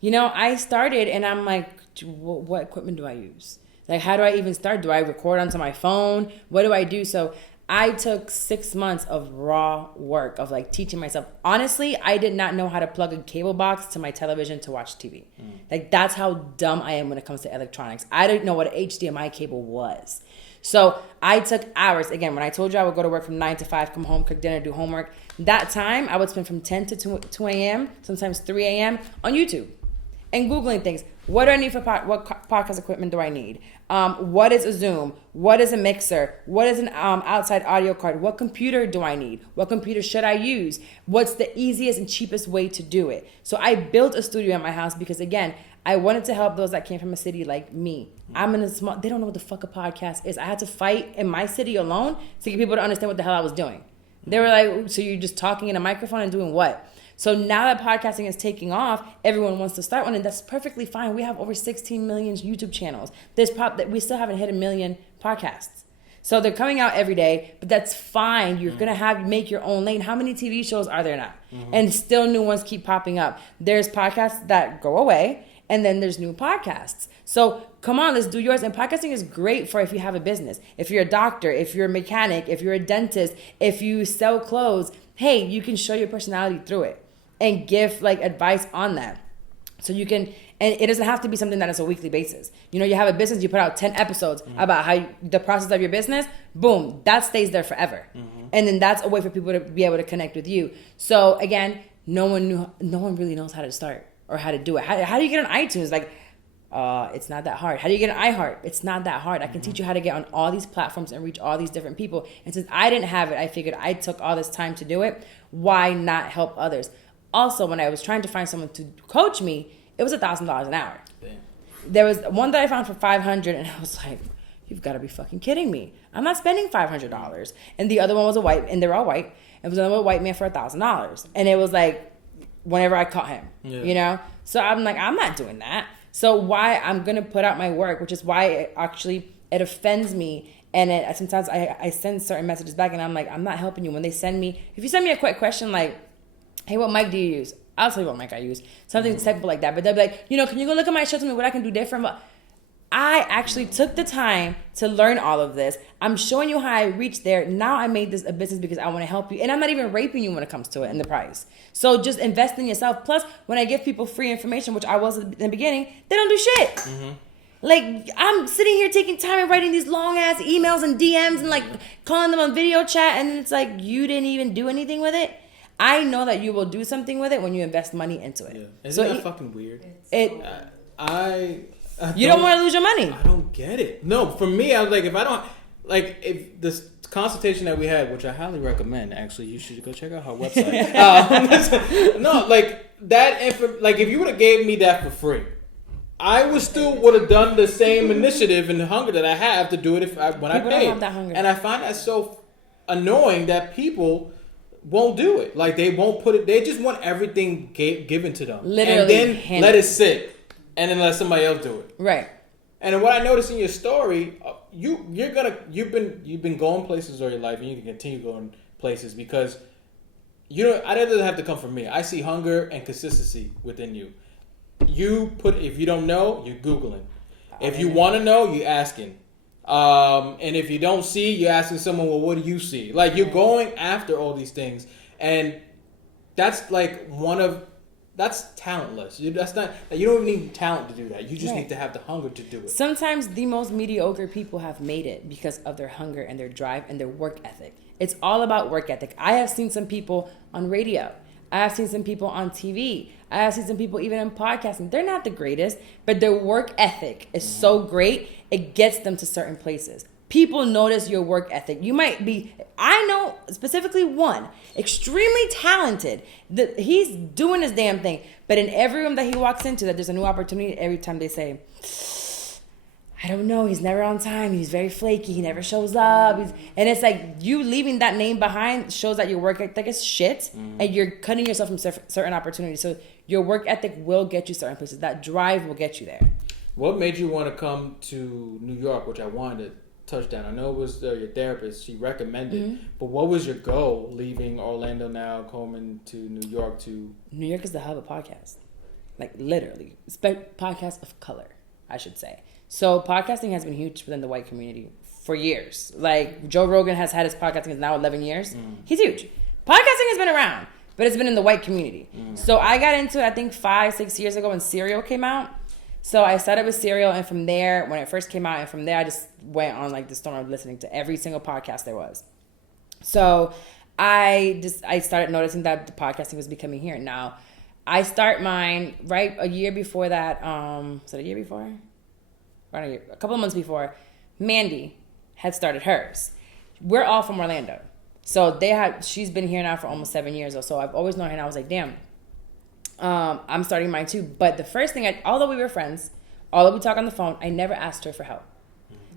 You know, I started and I'm like, what equipment do I use? Like, how do I even start? Do I record onto my phone? What do I do? So I took 6 months of raw work of like teaching myself. Honestly, I did not know how to plug a cable box to my television to watch TV. Like, that's how dumb I am when it comes to electronics. I didn't know what an HDMI cable was. So I took hours. Again, when I told you I would go to work from 9 to 5, come home, cook dinner, do homework, that time I would spend from 10 to 2 a.m., sometimes 3 a.m. on YouTube and Googling things. What do I need for what podcast equipment do I need? What is a Zoom? What is a mixer? What is an outside audio card? What computer do I need? What computer should I use? What's the easiest and cheapest way to do it? So I built a studio at my house because, again, I wanted to help those that came from a city like me. I'm in a small, they don't know what the fuck a podcast is. I had to fight in my city alone to get people to understand what the hell I was doing. They were like, so you're just talking in a microphone and doing what? So now that podcasting is taking off, everyone wants to start one, and that's perfectly fine. We have over 16 million YouTube channels. We still haven't hit 1 million podcasts. So they're coming out every day, but that's fine. You're gonna make your own lane. How many TV shows are there now? And still new ones keep popping up. There's podcasts that go away, and then there's new podcasts. So come on, let's do yours. And podcasting is great for if you have a business. If you're a doctor, if you're a mechanic, if you're a dentist, if you sell clothes, hey, you can show your personality through it and give like advice on that. So you can, and it doesn't have to be something that is a weekly basis. You know, you have a business, you put out 10 episodes about how the process of your business, boom, that stays there forever. And then that's a way for people to be able to connect with you. So again, no one really knows how to start or how to do it. How do you get on iTunes? Like, it's not that hard. How do you get an iHeart? It's not that hard. I can teach you how to get on all these platforms and reach all these different people. And since I didn't have it, I figured I took all this time to do it. Why not help others? Also, when I was trying to find someone to coach me, it was $1,000 an hour. Damn. There was one that I found for $500, and I was like, you've got to be fucking kidding me. I'm not spending $500. And the other one was a white, and they're all white. It was another white man for $1,000. And it was like, whenever I caught him, you know? So I'm like, I'm not doing that. So why I'm going to put out my work, which is why it offends me. And sometimes I send certain messages back, and I'm like, I'm not helping you. When they send me, if you send me a quick question like, hey, what mic do you use? I'll tell you what mic I use. Something simple like that. But they'll be like, can you go look at my show, tell me what I can do different? But I actually took the time to learn all of this. I'm showing you how I reached there. Now I made this a business because I want to help you. And I'm not even raping you when it comes to it in the price. So just invest in yourself. Plus, when I give people free information, which I was in the beginning, they don't do shit. Mm-hmm. Like, I'm sitting here taking time and writing these long-ass emails and DMs and, like, calling them on video chat. And it's like, you didn't even do anything with it. I know that you will do something with it when you invest money into it. Yeah. Isn't that fucking weird? You don't want to lose your money. I don't get it. No, for me, I was like, if this consultation that we had, which I highly recommend, actually, you should go check out her website. No, like that. If you would have gave me that for free, I would have done the same initiative and the hunger that I have to do it when I paid. Don't have that hunger. And I find that so annoying that people won't do it. Like, they won't put it. They just want everything given to them, literally, and then let it sit. And then let somebody else do it. Right. And then what I noticed in your story, you've been going places all your life, and you can continue going places because I doesn't have to come from me. I see hunger and consistency within you. If you don't know, you're Googling. If you want to know, you're asking. And if you don't see, you're asking someone, well, what do you see? Like, you're going after all these things, and that's like that's talentless. That's not. You don't even need talent to do that. You just need to have the hunger to do it. Sometimes the most mediocre people have made it because of their hunger and their drive and their work ethic. It's all about work ethic. I have seen some people on radio. I have seen some people on TV. I have seen some people even in podcasting. They're not the greatest, but their work ethic is so great, it gets them to certain places. People notice your work ethic. You might be, I know specifically one, extremely talented. He's doing his damn thing. But in every room that he walks into, that there's a new opportunity, every time they say, I don't know, he's never on time. He's very flaky. He never shows up. And it's like, you leaving that name behind shows that your work ethic is shit. And you're cutting yourself from certain opportunities. So your work ethic will get you certain places. That drive will get you there. What made you want to come to New York, which I wanted to touch down? I know it was your therapist. She recommended. But what was your goal leaving Orlando now, coming to New York to... New York is the hub of podcasts. Like, literally. Podcast of color, I should say. So podcasting has been huge within the white community for years. Like, Joe Rogan has had his podcasting now 11 years. He's huge. Podcasting has been around, but it's been in the white community. So I got into it, I think 5-6 years ago when Serial came out. So I started with Serial, and from there, when it first came out, and from there I just went on like the storm of listening to every single podcast there was. So I started noticing that the podcasting was becoming here. Now, I start mine right a year before that. Was it a year before? A couple of months before, Mandy had started hers. We're all from Orlando. So she's been here now for almost 7 years or so. I've always known her, and I was like, damn, I'm starting mine too. But the first thing, although we were friends, although we talk on the phone, I never asked her for help.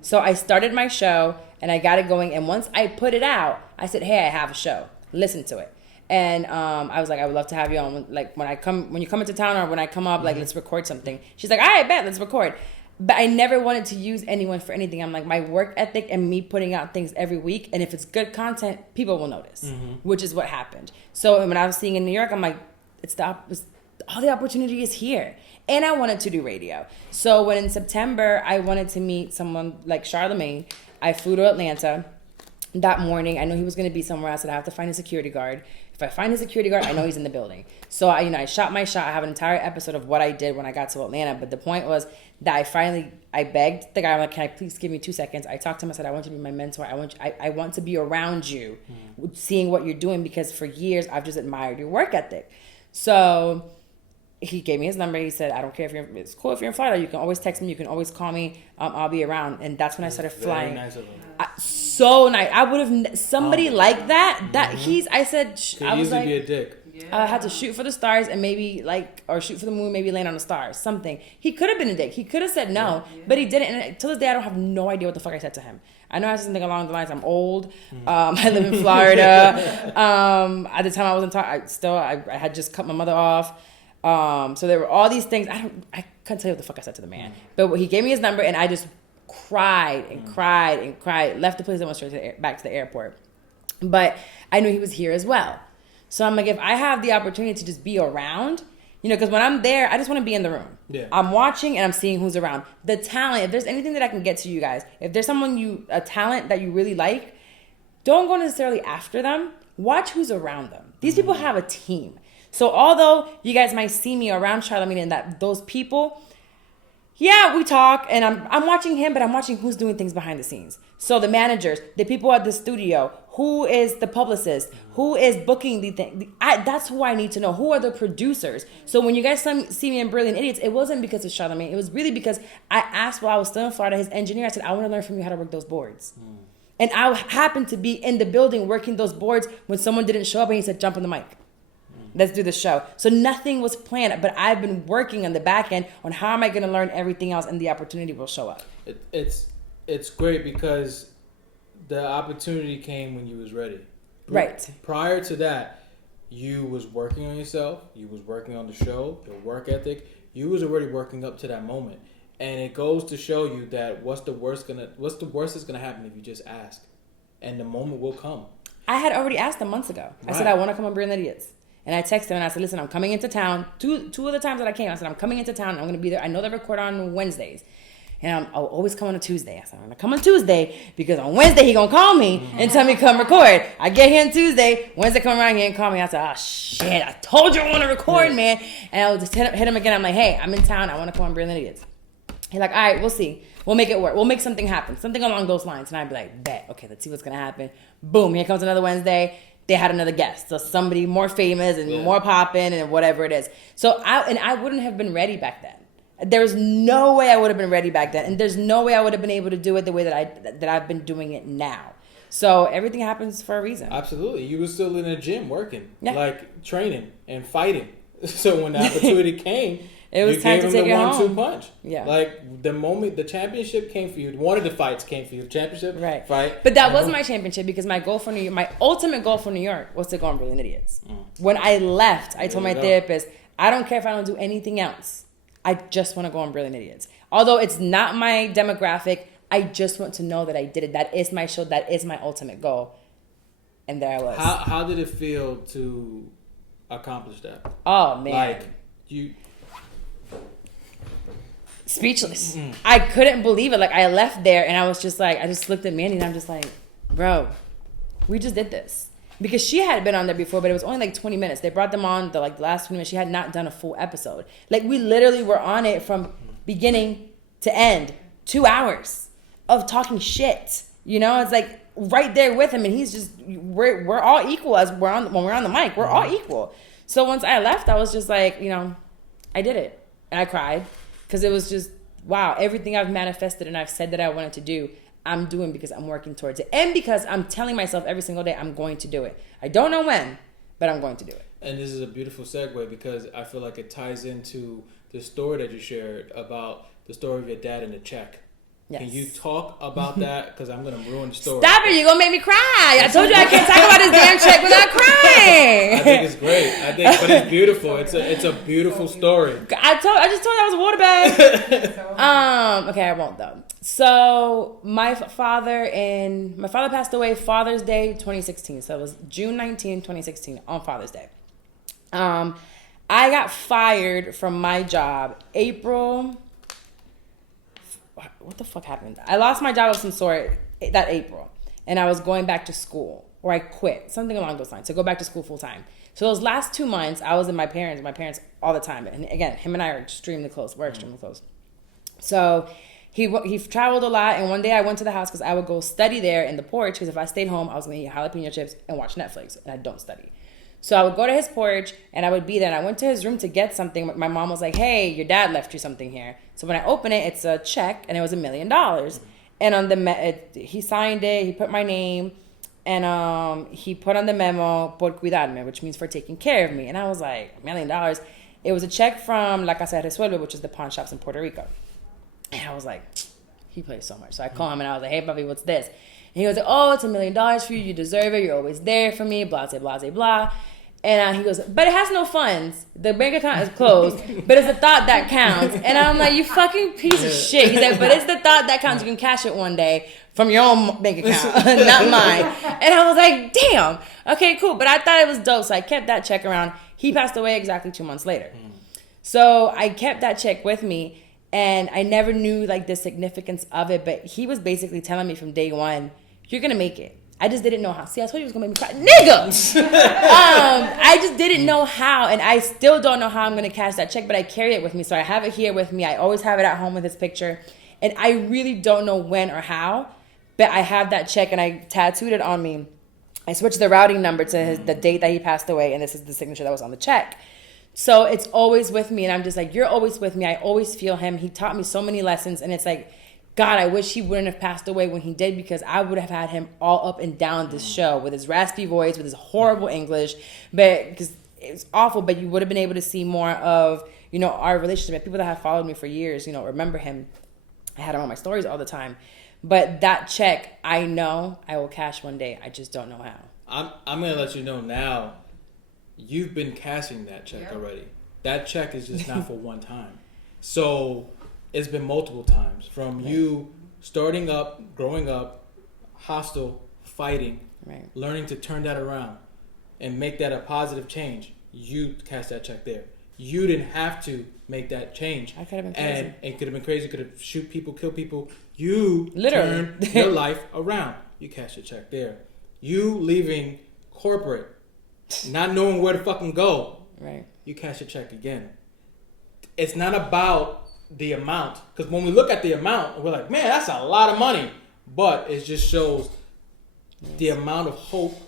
So I started my show, and I got it going. And once I put it out, I said, hey, I have a show. Listen to it. And I was like, I would love to have you on. Like, when you come into town or when I come up, like, let's record something. She's like, all right, bet, let's record. But I never wanted to use anyone for anything. I'm like, my work ethic and me putting out things every week, and if it's good content, people will notice, which is what happened. So when I was seeing in New York, I'm like, all the opportunity is here. And I wanted to do radio. So when in September, I wanted to meet someone like Charlemagne, I flew to Atlanta that morning. I knew he was going to be somewhere. I said, I have to find a security guard. If I find a security guard, I know he's in the building. So I shot my shot. I have an entire episode of what I did when I got to Atlanta. But the point was that I begged the guy, I'm like, can I please give me 2 seconds? I talked to him. I said, I want you to be my mentor. I want to be around you, seeing what you're doing, because for years I've just admired your work ethic. So he gave me his number. He said, I don't care it's cool if you're in Florida. You can always text me. You can always call me. I'll be around. And that's when I started flying. Very nice of him. So nice. I would have somebody like that. I said, I was like, be a dick. I had to shoot for the stars and maybe or shoot for the moon, maybe land on the stars, something. He could have been a dick. He could have said no, but he didn't. And to this day, I don't have no idea what the fuck I said to him. I know I said something along the lines, I'm old. I live in Florida. At the time I wasn't talking, I had just cut my mother off. So there were all these things. I couldn't tell you what the fuck I said to the man. But he gave me his number, and I just cried and cried and cried. Left the place and went straight back to the airport. But I knew he was here as well. So I'm like, if I have the opportunity to just be around, You know, because when I'm there, I just want to be in the room. Yeah. I'm watching and I'm seeing who's around. The talent, if there's anything that I can get to you guys, if there's a talent that you really like, don't go necessarily after them. Watch who's around them. These people have a team. So although you guys might see me around Charlamagne and that those people, yeah, we talk and I'm watching him, but I'm watching who's doing things behind the scenes. So the managers, the people at the studio, who is the publicist, who is booking the thing. That's who I need to know. Who are the producers? So when you guys see me in Brilliant Idiots, it wasn't because of Charlamagne. It was really because I asked while I was still in Florida, his engineer, I said, I want to learn from you how to work those boards. And I happened to be in the building working those boards when someone didn't show up and he said, jump on the mic. Let's do the show. So nothing was planned, but I've been working on the back end on how am I going to learn everything else, and the opportunity will show up. It's great because the opportunity came when you was ready. Right. Prior to that, you was working on yourself. You was working on the show, your work ethic. You was already working up to that moment, and it goes to show you that what's the worst that's gonna happen if you just ask, and the moment will come. I had already asked them months ago. I said I want to come on Brilliant Idiots. And I texted him and I said, listen, I'm coming into town. Two of the times that I came, I said, I'm coming into town. I'm going to be there. I know they record on Wednesdays. And I'll always come on a Tuesday. I said, I'm going to come on Tuesday because on Wednesday he going to call me and tell me to come record. I get here on Tuesday. Wednesday come around here and call me. I said, oh, shit, I told you I want to record, man. And I would just hit him again. I'm like, hey, I'm in town. I want to come on Brilliant Idiots. He's like, all right, we'll see. We'll make it work. We'll make something happen. Something along those lines. And I'd be like, bet. Okay, let's see what's going to happen. Boom, here comes another Wednesday. They had another guest, so somebody more famous and more popping and whatever it is. So I wouldn't have been ready back then. There's no way I would have been ready back then, and there's no way I would have been able to do it the way that I've been doing it now. So everything happens for a reason. Absolutely, you were still in the gym working, like training and fighting. So when the opportunity came, it was time to take it home. 1-2 punch. Yeah. Like the moment the championship came for you, one of the fights came for you. Championship, fight. But that was my championship because my goal for New York, my ultimate goal for New York was to go on Brilliant Idiots. When I left, I told my therapist, I don't care if I don't do anything else. I just want to go on Brilliant Idiots. Although it's not my demographic, I just want to know that I did it. That is my show. That is my ultimate goal. And there I was. How did it feel to accomplish that? Oh, man. Like, you... Speechless. I couldn't believe it. Like, I left there and I was just like, I just looked at Mandy and I'm just like, bro, we just did this. Because she had been on there before, but it was only like 20 minutes. They brought them on the last 20 minutes. She had not done a full episode. Like, we literally were on it from beginning to end. 2 hours of talking shit. You know, it's like right there with him, and he's just we're all equal when we're on the mic. We're all equal. So once I left, I was just like, you know, I did it, and I cried because it was just wow. Everything I've manifested and I've said that I wanted to do, I'm doing because I'm working towards it, and because I'm telling myself every single day I'm going to do it. I don't know when, but I'm going to do it. And this is a beautiful segue because I feel like it ties into the story that you shared about the story of your dad and the check. Yes. Can you talk about that? Because I'm going to ruin the story. Stop it. You're going to make me cry. I told you I can't talk about this damn check without crying. I think it's great. But it's beautiful. It's a beautiful story. I just told you I was a water bag. Okay, I won't though. So my father passed away Father's Day 2016. So it was June 19, 2016 on Father's Day. I got fired from my job April. What the fuck happened? I lost my job of some sort that April, and I was going back to school, or I quit, something along those lines, to go back to school full time. So those last 2 months, I was with my parents all the time, and again, him and I are extremely close. We're extremely close. So he traveled a lot, and one day I went to the house because I would go study there in the porch, because if I stayed home, I was going to eat jalapeno chips and watch Netflix, and I don't study. So I would go to his porch, and I would be there, and I went to his room to get something. My mom was like, hey, your dad left you something here. So when I open it, it's a check, and it was $1 million. And on he signed it, he put my name, and he put on the memo, por cuidarme, which means for taking care of me. And I was like, $1 million? It was a check from La Casa de Resuelve, which is the pawn shops in Puerto Rico. And I was like, he plays so much. So I call him, and I was like, hey, Bobby, what's this? And he was like, oh, it's $1 million for you. You deserve it. You're always there for me, blah, blah, blah, blah. And he goes, but it has no funds. The bank account is closed, but it's the thought that counts. And I'm like, you fucking piece of shit. He's like, but it's the thought that counts. You can cash it one day from your own bank account, not mine. And I was like, damn. Okay, cool. But I thought it was dope, so I kept that check around. He passed away exactly 2 months later. So I kept that check with me, and I never knew like the significance of it. But he was basically telling me from day one, "You're gonna make it." I just didn't know how. See, I told you it was gonna make me cry, nigga. I just didn't know how, and I still don't know how I'm gonna cash that check. But I carry it with me, so I have it here with me. I always have it at home with his picture, and I really don't know when or how, but I have that check, and I tattooed it on me. I switched the routing number to the date that he passed away, and this is the signature that was on the check. So it's always with me, and I'm just like, you're always with me. I always feel him. He taught me so many lessons, and it's like, God, I wish he wouldn't have passed away when he did, because I would have had him all up and down this show with his raspy voice, with his horrible English, but because it was awful. But you would have been able to see more of, our relationship. And people that have followed me for years, remember him. I had him on my stories all the time. But that check, I know I will cash one day. I just don't know how. I'm gonna let you know now. You've been cashing that check already. That check is just not for one time. So it's been multiple times from you starting up, growing up, hostile, fighting, learning to turn that around and make that a positive change. You cast that check there. You didn't have to make that change. I could have been crazy. And it could have been crazy. Could have shoot people, kill people. You literally turned your life around. You cashed your check there. You leaving corporate, not knowing where to fucking go. Right. You cash your check again. It's not about the amount, because when we look at the amount, we're like, man, that's a lot of money. But it just shows the amount of hope,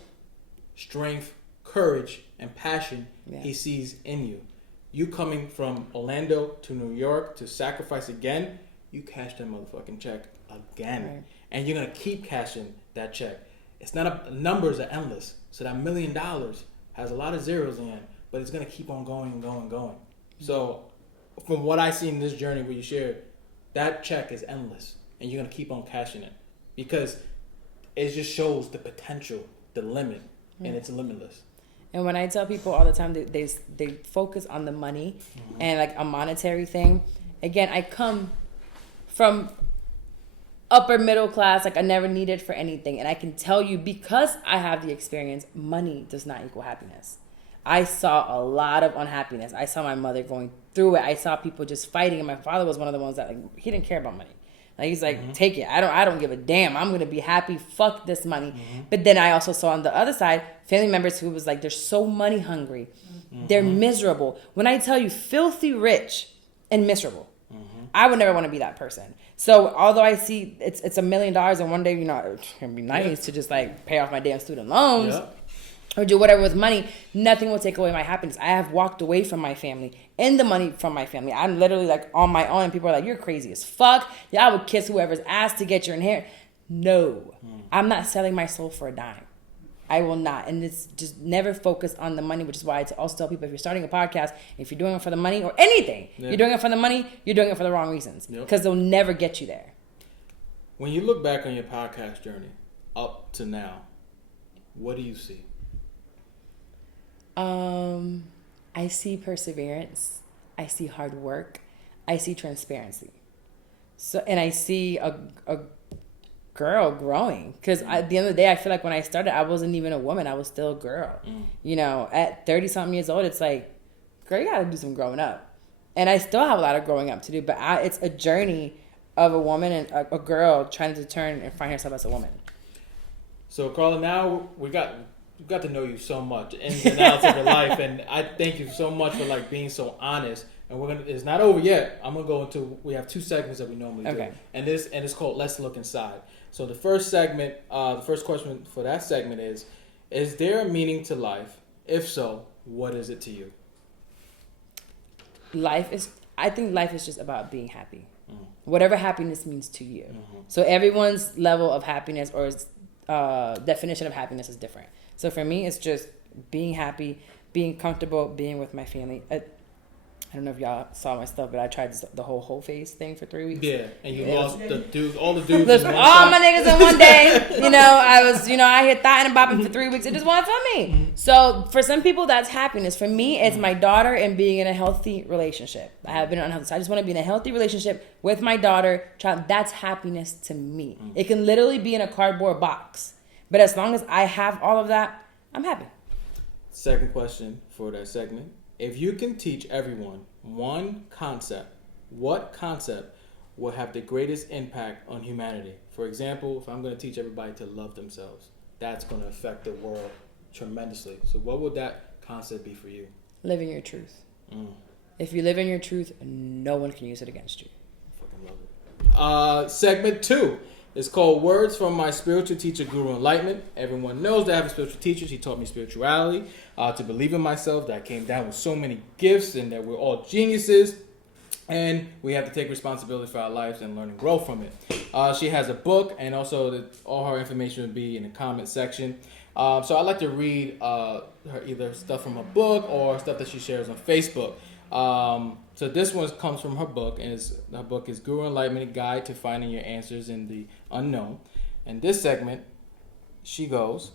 strength, courage, and passion he sees in you. You coming from Orlando to New York to sacrifice again, you cash that motherfucking check again. Right. And you're going to keep cashing that check. It's not numbers are endless. So that $1 million has a lot of zeros in it, but it's going to keep on going and going and going. So from what I see in this journey where you shared, that check is endless, and you're going to keep on cashing it because it just shows the potential, the limit, and it's limitless. And when I tell people all the time that they focus on the money and like a monetary thing, again, I come from upper middle class, like I never needed for anything. And I can tell you, because I have the experience, money does not equal happiness. I saw a lot of unhappiness. I saw my mother going through it. I saw people just fighting, and my father was one of the ones that he didn't care about money. Like he's like, take it. I don't give a damn. I'm gonna be happy. Fuck this money. But then I also saw on the other side family members who was like, they're so money hungry. They're miserable. When I tell you, filthy rich and miserable, I would never want to be that person. So although I see it's $1 million, and one day it's gonna be nice to just like pay off my damn student loans. Or do whatever with money, nothing will take away my happiness. I have walked away from my family and the money from my family. I'm literally like on my own, and people are like, you're crazy as fuck. Yeah, I would kiss whoever's ass to get your inheritance. No, I'm not selling my soul for a dime. I will not. And it's just never focus on the money, which is why I also tell people, if you're starting a podcast, if you're doing it for the money or anything, you're doing it for the money, you're doing it for the wrong reasons, because they'll never get you there. When you look back on your podcast journey up to now, what do you see? I see perseverance. I see hard work. I see transparency. So, and I see a girl growing, because at the end of the day, I feel like when I started, I wasn't even a woman. I was still a girl. At 30 something years old, it's like, girl, you gotta do some growing up. And I still have a lot of growing up to do, but it's a journey of a woman and a girl trying to turn and find herself as a woman. So Carla, now we've got to know you so much, ins and outs of your life, and I thank you so much for like being so honest. And it's not over yet. I'm gonna go into, we have 2 segments that we normally do, and it's called Let's Look Inside. So the first segment, the first question for that segment is there a meaning to life? If so, what is it to you? I think life is just about being happy. Whatever happiness means to you. So everyone's level of happiness or definition of happiness is different. So for me, it's just being happy, being comfortable, being with my family. I don't know if y'all saw my stuff, but I tried the whole face thing for 3 weeks. Yeah, and you lost the dudes, all the dudes. Listen, all my niggas in one day. I hit thigh and bopping for 3 weeks. It just wasn't for me. So for some people, that's happiness. For me, it's my daughter and being in a healthy relationship. I have been unhealthy, so I just want to be in a healthy relationship with my daughter. Child, that's happiness to me. It can literally be in a cardboard box, but as long as I have all of that, I'm happy. Second question for that segment. If you can teach everyone one concept. What concept will have the greatest impact on humanity? For example, if I'm going to teach everybody to love themselves, that's going to affect the world tremendously. So what would that concept be for you? Living your truth. If you live in your truth, no one can use it against you. I fucking love it. Segment 2 is called Words from My Spiritual Teacher, Guru Enlightenment. Everyone knows that I have a spiritual teacher. She taught me spirituality, to believe in myself, that I came down with so many gifts and that we're all geniuses. And we have to take responsibility for our lives and learn and grow from it. She has a book, and also all her information will be in the comment section. So I like to read her either stuff from her book or stuff that she shares on Facebook. So this one comes from her book, and her book is Guru Enlightenment, Guide to Finding Your Answers in the Unknown. And this segment, she goes,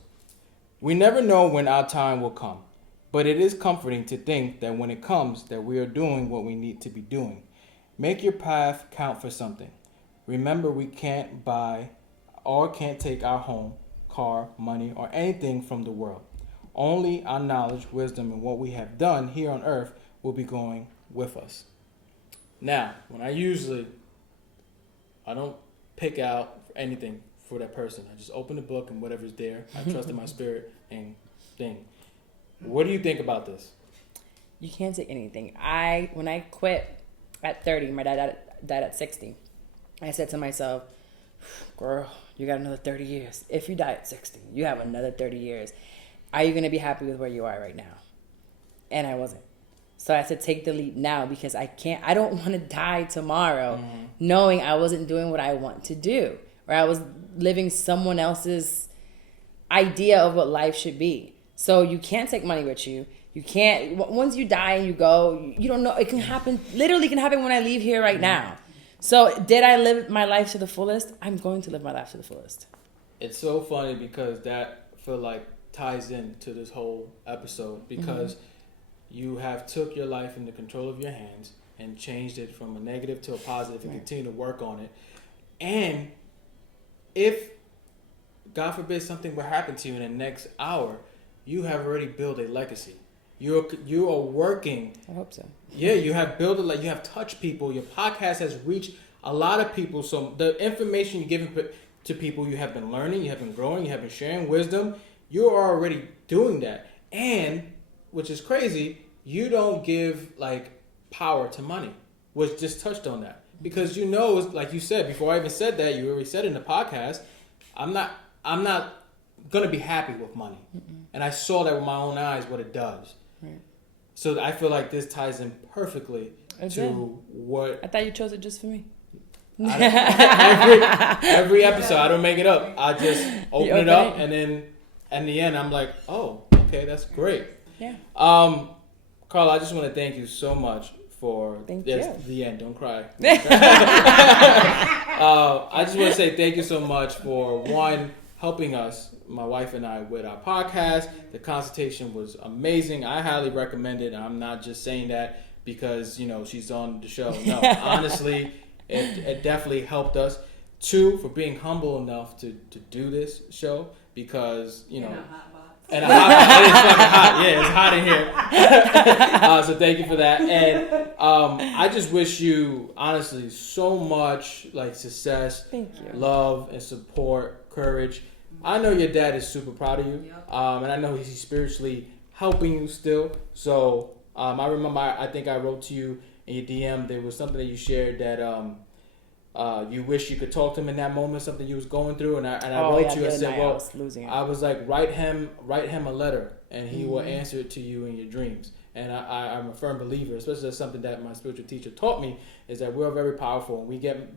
we never know when our time will come, but it is comforting to think that when it comes, that we are doing what we need to be doing. Make your path count for something. Remember, we can't buy or can't take our home, car, money, or anything from the world. Only our knowledge, wisdom, and what we have done here on earth will be going with us. Now, when I don't pick out anything for that person. I just open the book and whatever's there. I trust in my spirit and thing. What do you think about this? You can't take anything. When I quit at 30, my dad died at 60. I said to myself, girl, you got another 30 years. If you die at 60, you have another 30 years. Are you going to be happy with where you are right now? And I wasn't. So I said, take the leap now, because I don't want to die tomorrow knowing I wasn't doing what I want to do, or I was living someone else's idea of what life should be. So you can't take money with you. You can't, once you die and you go, you don't know, it can happen, literally can happen when I leave here right now. So did I live my life to the fullest? I'm going to live my life to the fullest. It's so funny because that I feel like ties into this whole episode, because you have took your life into control of your hands and changed it from a negative to a positive and continue to work on it. And if, God forbid, something will happen to you in the next hour, you have already built a legacy. You are working. I hope so. Yeah, you have built you have touched people. Your podcast has reached a lot of people. So the information you're giving to people, you have been learning, you have been growing, you have been sharing wisdom. You are already doing that. And, which is crazy, you don't give power to money, which just touched on that. Because like you said, before I even said that, you already said in the podcast, I'm not gonna be happy with money. And I saw that with my own eyes what it does. Right. So I feel like this ties in perfectly to what I thought you chose it just for me. Every episode, I don't make it up. I just open it up, and then in the end, I'm like, oh, okay, that's great. Yeah. Carla, I just want to thank you so much for the end. Don't cry. I just want to say thank you so much for helping us, my wife and I, with our podcast. The consultation was amazing. I highly recommend it. I'm not just saying that because she's on the show. No, honestly, it definitely helped us. 2, for being humble enough to do this show, because and a hot box. It is fucking hot. Yeah, it's hot in here. So thank you for that. And I just wish you, honestly, so much success, love, and support, courage. I know your dad is super proud of you. And I know he's spiritually helping you still. So I remember, I think I wrote to you in your DM, there was something that you shared that you wish you could talk to him in that moment, something you was going through, and I wrote you and said, well, I was like, write him a letter, and he will answer it to you in your dreams. And I'm a firm believer, especially that's something that my spiritual teacher taught me, is that we're very powerful, and we get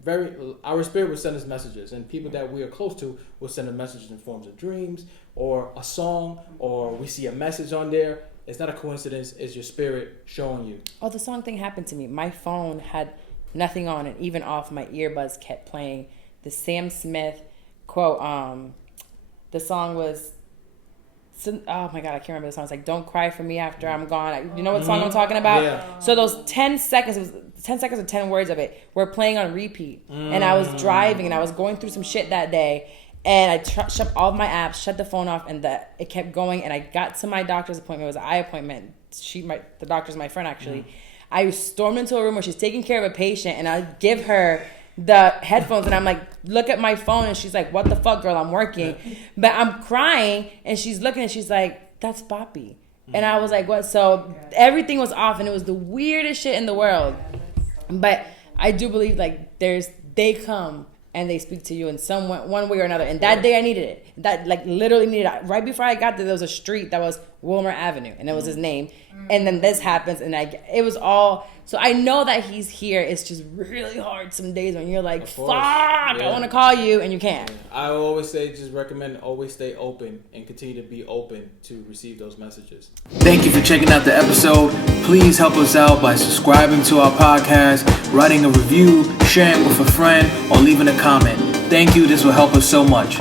our spirit will send us messages, and people that we are close to will send us messages in forms of dreams, or a song, or we see a message on there. It's not a coincidence, it's your spirit showing you. Oh, the song thing happened to me. My phone had nothing on it, even off. My earbuds kept playing the Sam Smith quote. The song was, oh my God, I can't remember the song. It's like, don't cry for me after I'm gone. You know what song I'm talking about? Yeah. So those 10 seconds, it was 10 seconds or 10 words of it were playing on repeat. And I was driving and I was going through some shit that day. And I shut all of my apps, shut the phone off, and it kept going. And I got to my doctor's appointment. It was an eye appointment. The doctor's my friend, actually. I stormed into a room where she's taking care of a patient, and I give her the headphones, and I'm like, look at my phone, and she's like, what the fuck, girl, I'm working. But I'm crying, and she's looking, and she's like, that's Papi. And I was like, what? So everything was off, and it was the weirdest shit in the world. But I do believe, like, they come and they speak to you in one way or another. And that day I needed it. That, like, literally needed it. Right before I got there was a street that was Wilmaris Avenue, and it was his name. And then this happens, and it was all... So I know that he's here. It's just really hard some days when you're like, fuck, I want to call you, and you can't. I always say, just recommend always stay open and continue to be open to receive those messages. Thank you for checking out the episode. Please help us out by subscribing to our podcast, writing a review, sharing with a friend, or leaving a comment. Thank you. This will help us so much.